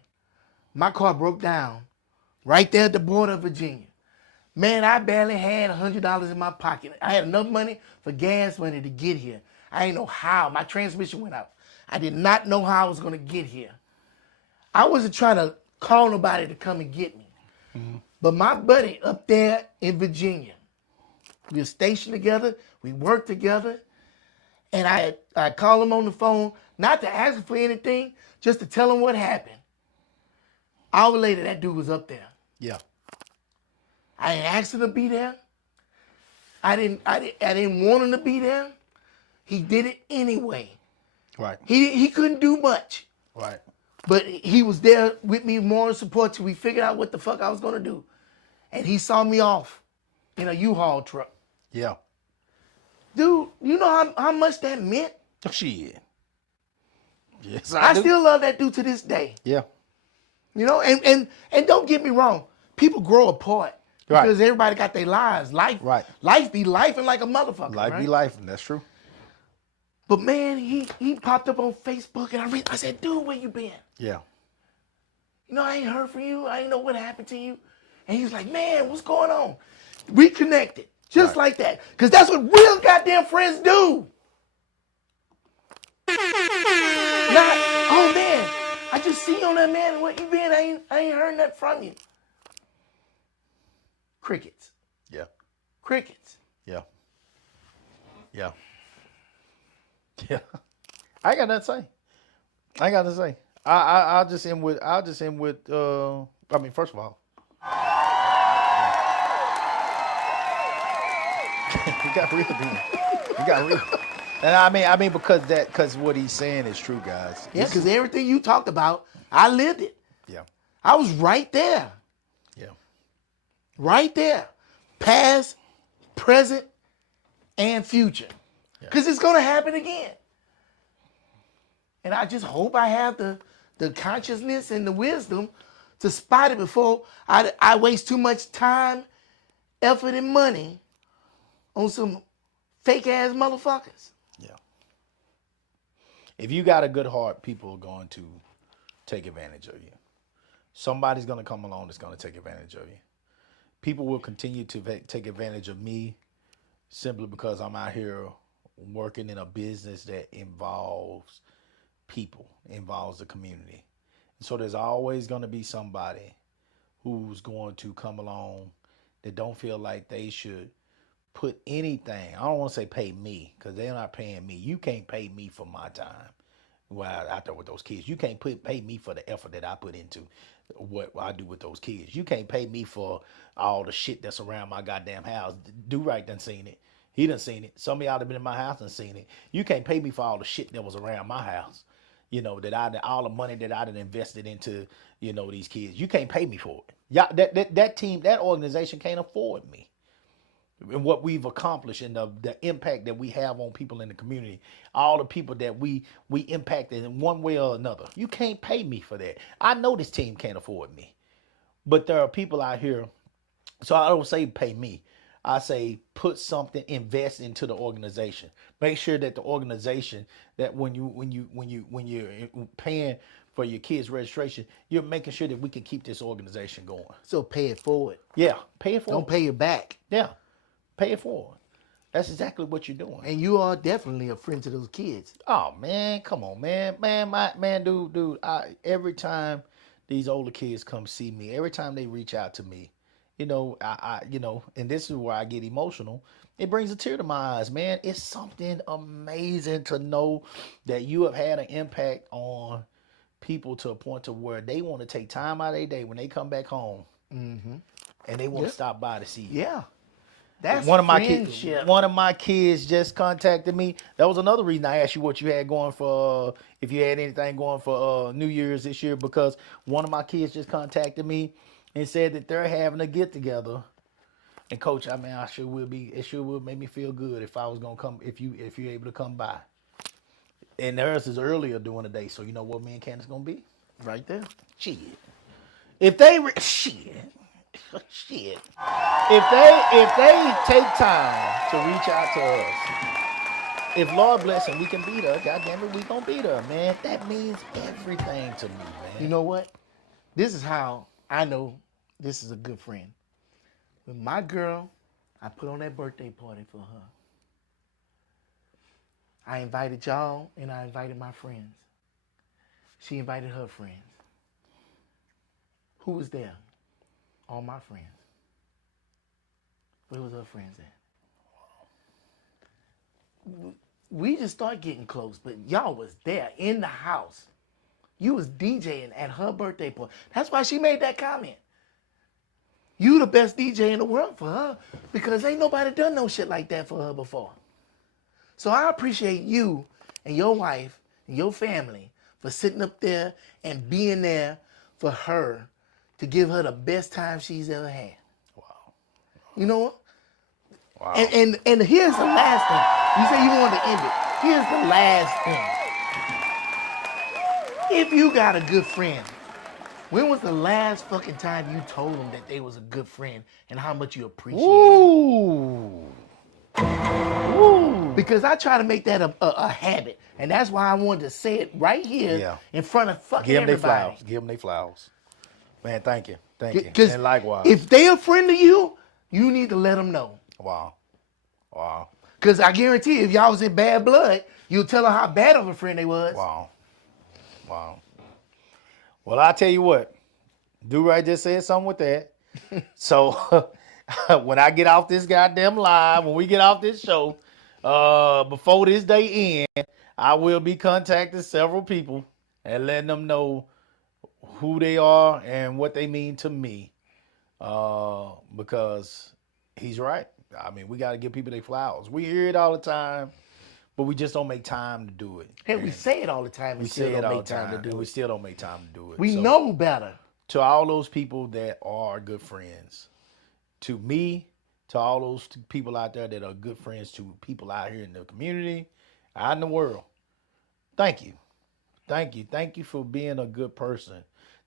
my car broke down right there at the border of Virginia. Man, I barely had $100 in my pocket. I had enough money for gas money to get here. I didn't know how. My transmission went out. I did not know how I was going to get here. I wasn't trying to call nobody to come and get me. But my buddy up there in Virginia, we were stationed together, we worked together, and I called him on the phone, not to ask him for anything, just to tell him what happened. Hour later, that dude was up there. Yeah. I didn't ask him to be there. I didn't want him to be there. He did it anyway. Right. He couldn't do much. Right. But he was there with me, moral support, till we figured out what the fuck I was gonna do. And he saw me off in a U-Haul truck. Yeah. Dude, you know how much that meant? Shit. Yes, I do. still love that dude to this day. Yeah. You know, and don't get me wrong, people grow apart. Right. Because everybody got their lives. Life be lifing like a motherfucker. Life right? be life, and that's true. But man, he popped up on Facebook and I said, dude, where you been? Yeah. You know, I ain't heard from you. I ain't know what happened to you. And he's like, man, what's going on? We connected. Just like that. Because that's what real goddamn friends do. Not, oh man, I just see you on that, man. Where you been? I ain't heard nothing from you. Crickets. Yeah. Crickets. Yeah. Yeah. Yeah. I ain't got nothing to say. I ain't got nothing to say. I'll just end with I mean, first of all. You got real then. You got real. And I mean because what he's saying is true, guys. Yeah, because everything you talked about, I lived it. Yeah. I was right there. Yeah. Right there. Past, present, and future. Because it's going to happen again. And I just hope I have the consciousness and the wisdom to spot it before I waste too much time, effort, and money on some fake-ass motherfuckers. Yeah. If you got a good heart, people are going to take advantage of you. Somebody's going to come along that's going to take advantage of you. People will continue to take advantage of me simply because I'm out here working in a business that involves people, involves the community. And so there's always going to be somebody who's going to come along that don't feel like they should put anything. I don't want to say pay me because they're not paying me. You can't pay me for my time while out there with those kids. You can't pay me for the effort that I put into what I do with those kids. You can't pay me for all the shit that's around my goddamn house. Do-Right done seen it. He done seen it. Some of y'all have been in my house and seen it. You can't pay me for all the shit that was around my house. You know, all the money that I done invested into, you know, these kids. You can't pay me for it. Yeah, that team, that organization can't afford me. And what we've accomplished and the impact that we have on people in the community, all the people that we impacted in one way or another. You can't pay me for that. I know this team can't afford me. But there are people out here, so I don't say pay me. I say put something, invest into the organization. Make sure that the organization, that when you're paying for your kids' registration, you're making sure that we can keep this organization going. So pay it forward. Yeah, pay it forward. Don't pay it back. Yeah, pay it forward. That's exactly what you're doing. And you are definitely a friend to those kids. Oh man, come on, man, dude. Every time these older kids come see me, every time they reach out to me, you know, and this is where I get emotional. It brings a tear to my eyes, man. It's something amazing to know that you have had an impact on people to a point to where they want to take time out of their day when they come back home, and they want to stop by to see you. Yeah. That's One of friendship. my kids just contacted me. That was another reason I asked you what you had going for, if you had anything going for New Year's this year, because one of my kids just contacted me and said that they're having a get together And coach, I mean, it sure would make me feel good if I was gonna come, if you're able to come by. And theirs is earlier during the day, so you know what me and Candace gonna be? Right there. Shit. If they shit. Shit. If they take time to reach out to us, if Lord bless and we can beat her, goddamn it, we gonna beat her, man. That means everything to me, man. You know what? This is how I know this is a good friend. With my girl, I put on that birthday party for her. I invited y'all and I invited my friends. She invited her friends. Who was there? All my friends. Where was her friends at? We just started getting close, but y'all was there in the house. You was DJing at her birthday party. That's why she made that comment. You the best DJ in the world for her because ain't nobody done no shit like that for her before. So I appreciate you and your wife and your family for sitting up there and being there for her to give her the best time she's ever had. Wow. You know what? Wow. And here's the last thing. You say you wanted to end it. Here's the last thing. If you got a good friend, when was the last fucking time you told them that they was a good friend and how much you appreciate them? Ooh. Because I try to make that a habit. And that's why I wanted to say it right here in front of fucking Give them their everybody. flowers. Give them their flowers. Man, thank you. Thank you. Because And likewise. if they a friend to you, you need to let them know. Wow. Wow. Because I guarantee you, if y'all was in bad blood, you'll tell her how bad of a friend they was. Wow. Wow. Well, I tell you what. Do-Right just said something with that. So when I get off this goddamn live, when we get off this show, before this day end, I will be contacting several people and letting them know who they are and what they mean to me. Because he's right. I mean, we got to give people their flowers. We hear it all the time, but we just don't make time to do it. And we say it all the time and We still say it don't all make the time to time, do and we it. still don't make time to do it. We So, know better. to all those people that are good friends, to me, to all those people out there that are good friends to people out here in the community, out in the world, thank you. Thank you. Thank you for being a good person.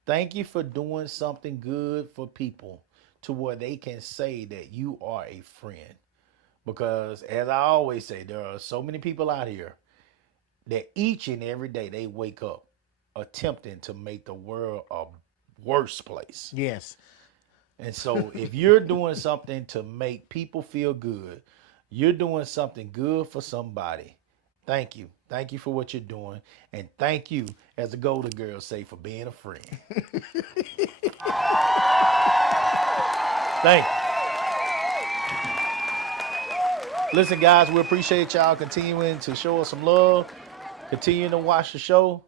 Thank you for doing something good for people to where they can say that you are a friend. Because as I always say, there are so many people out here that each and every day they wake up attempting to make the world a worse place. Yes. And so if you're doing something to make people feel good, you're doing something good for somebody. Thank you. Thank you for what you're doing. And thank you, as the Golden Girls say, for being a friend. Thank you. Listen, guys, we appreciate y'all continuing to show us some love, continuing to watch the show.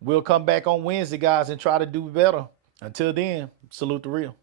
We'll come back on Wednesday, guys, and try to do better. Until then, salute the real.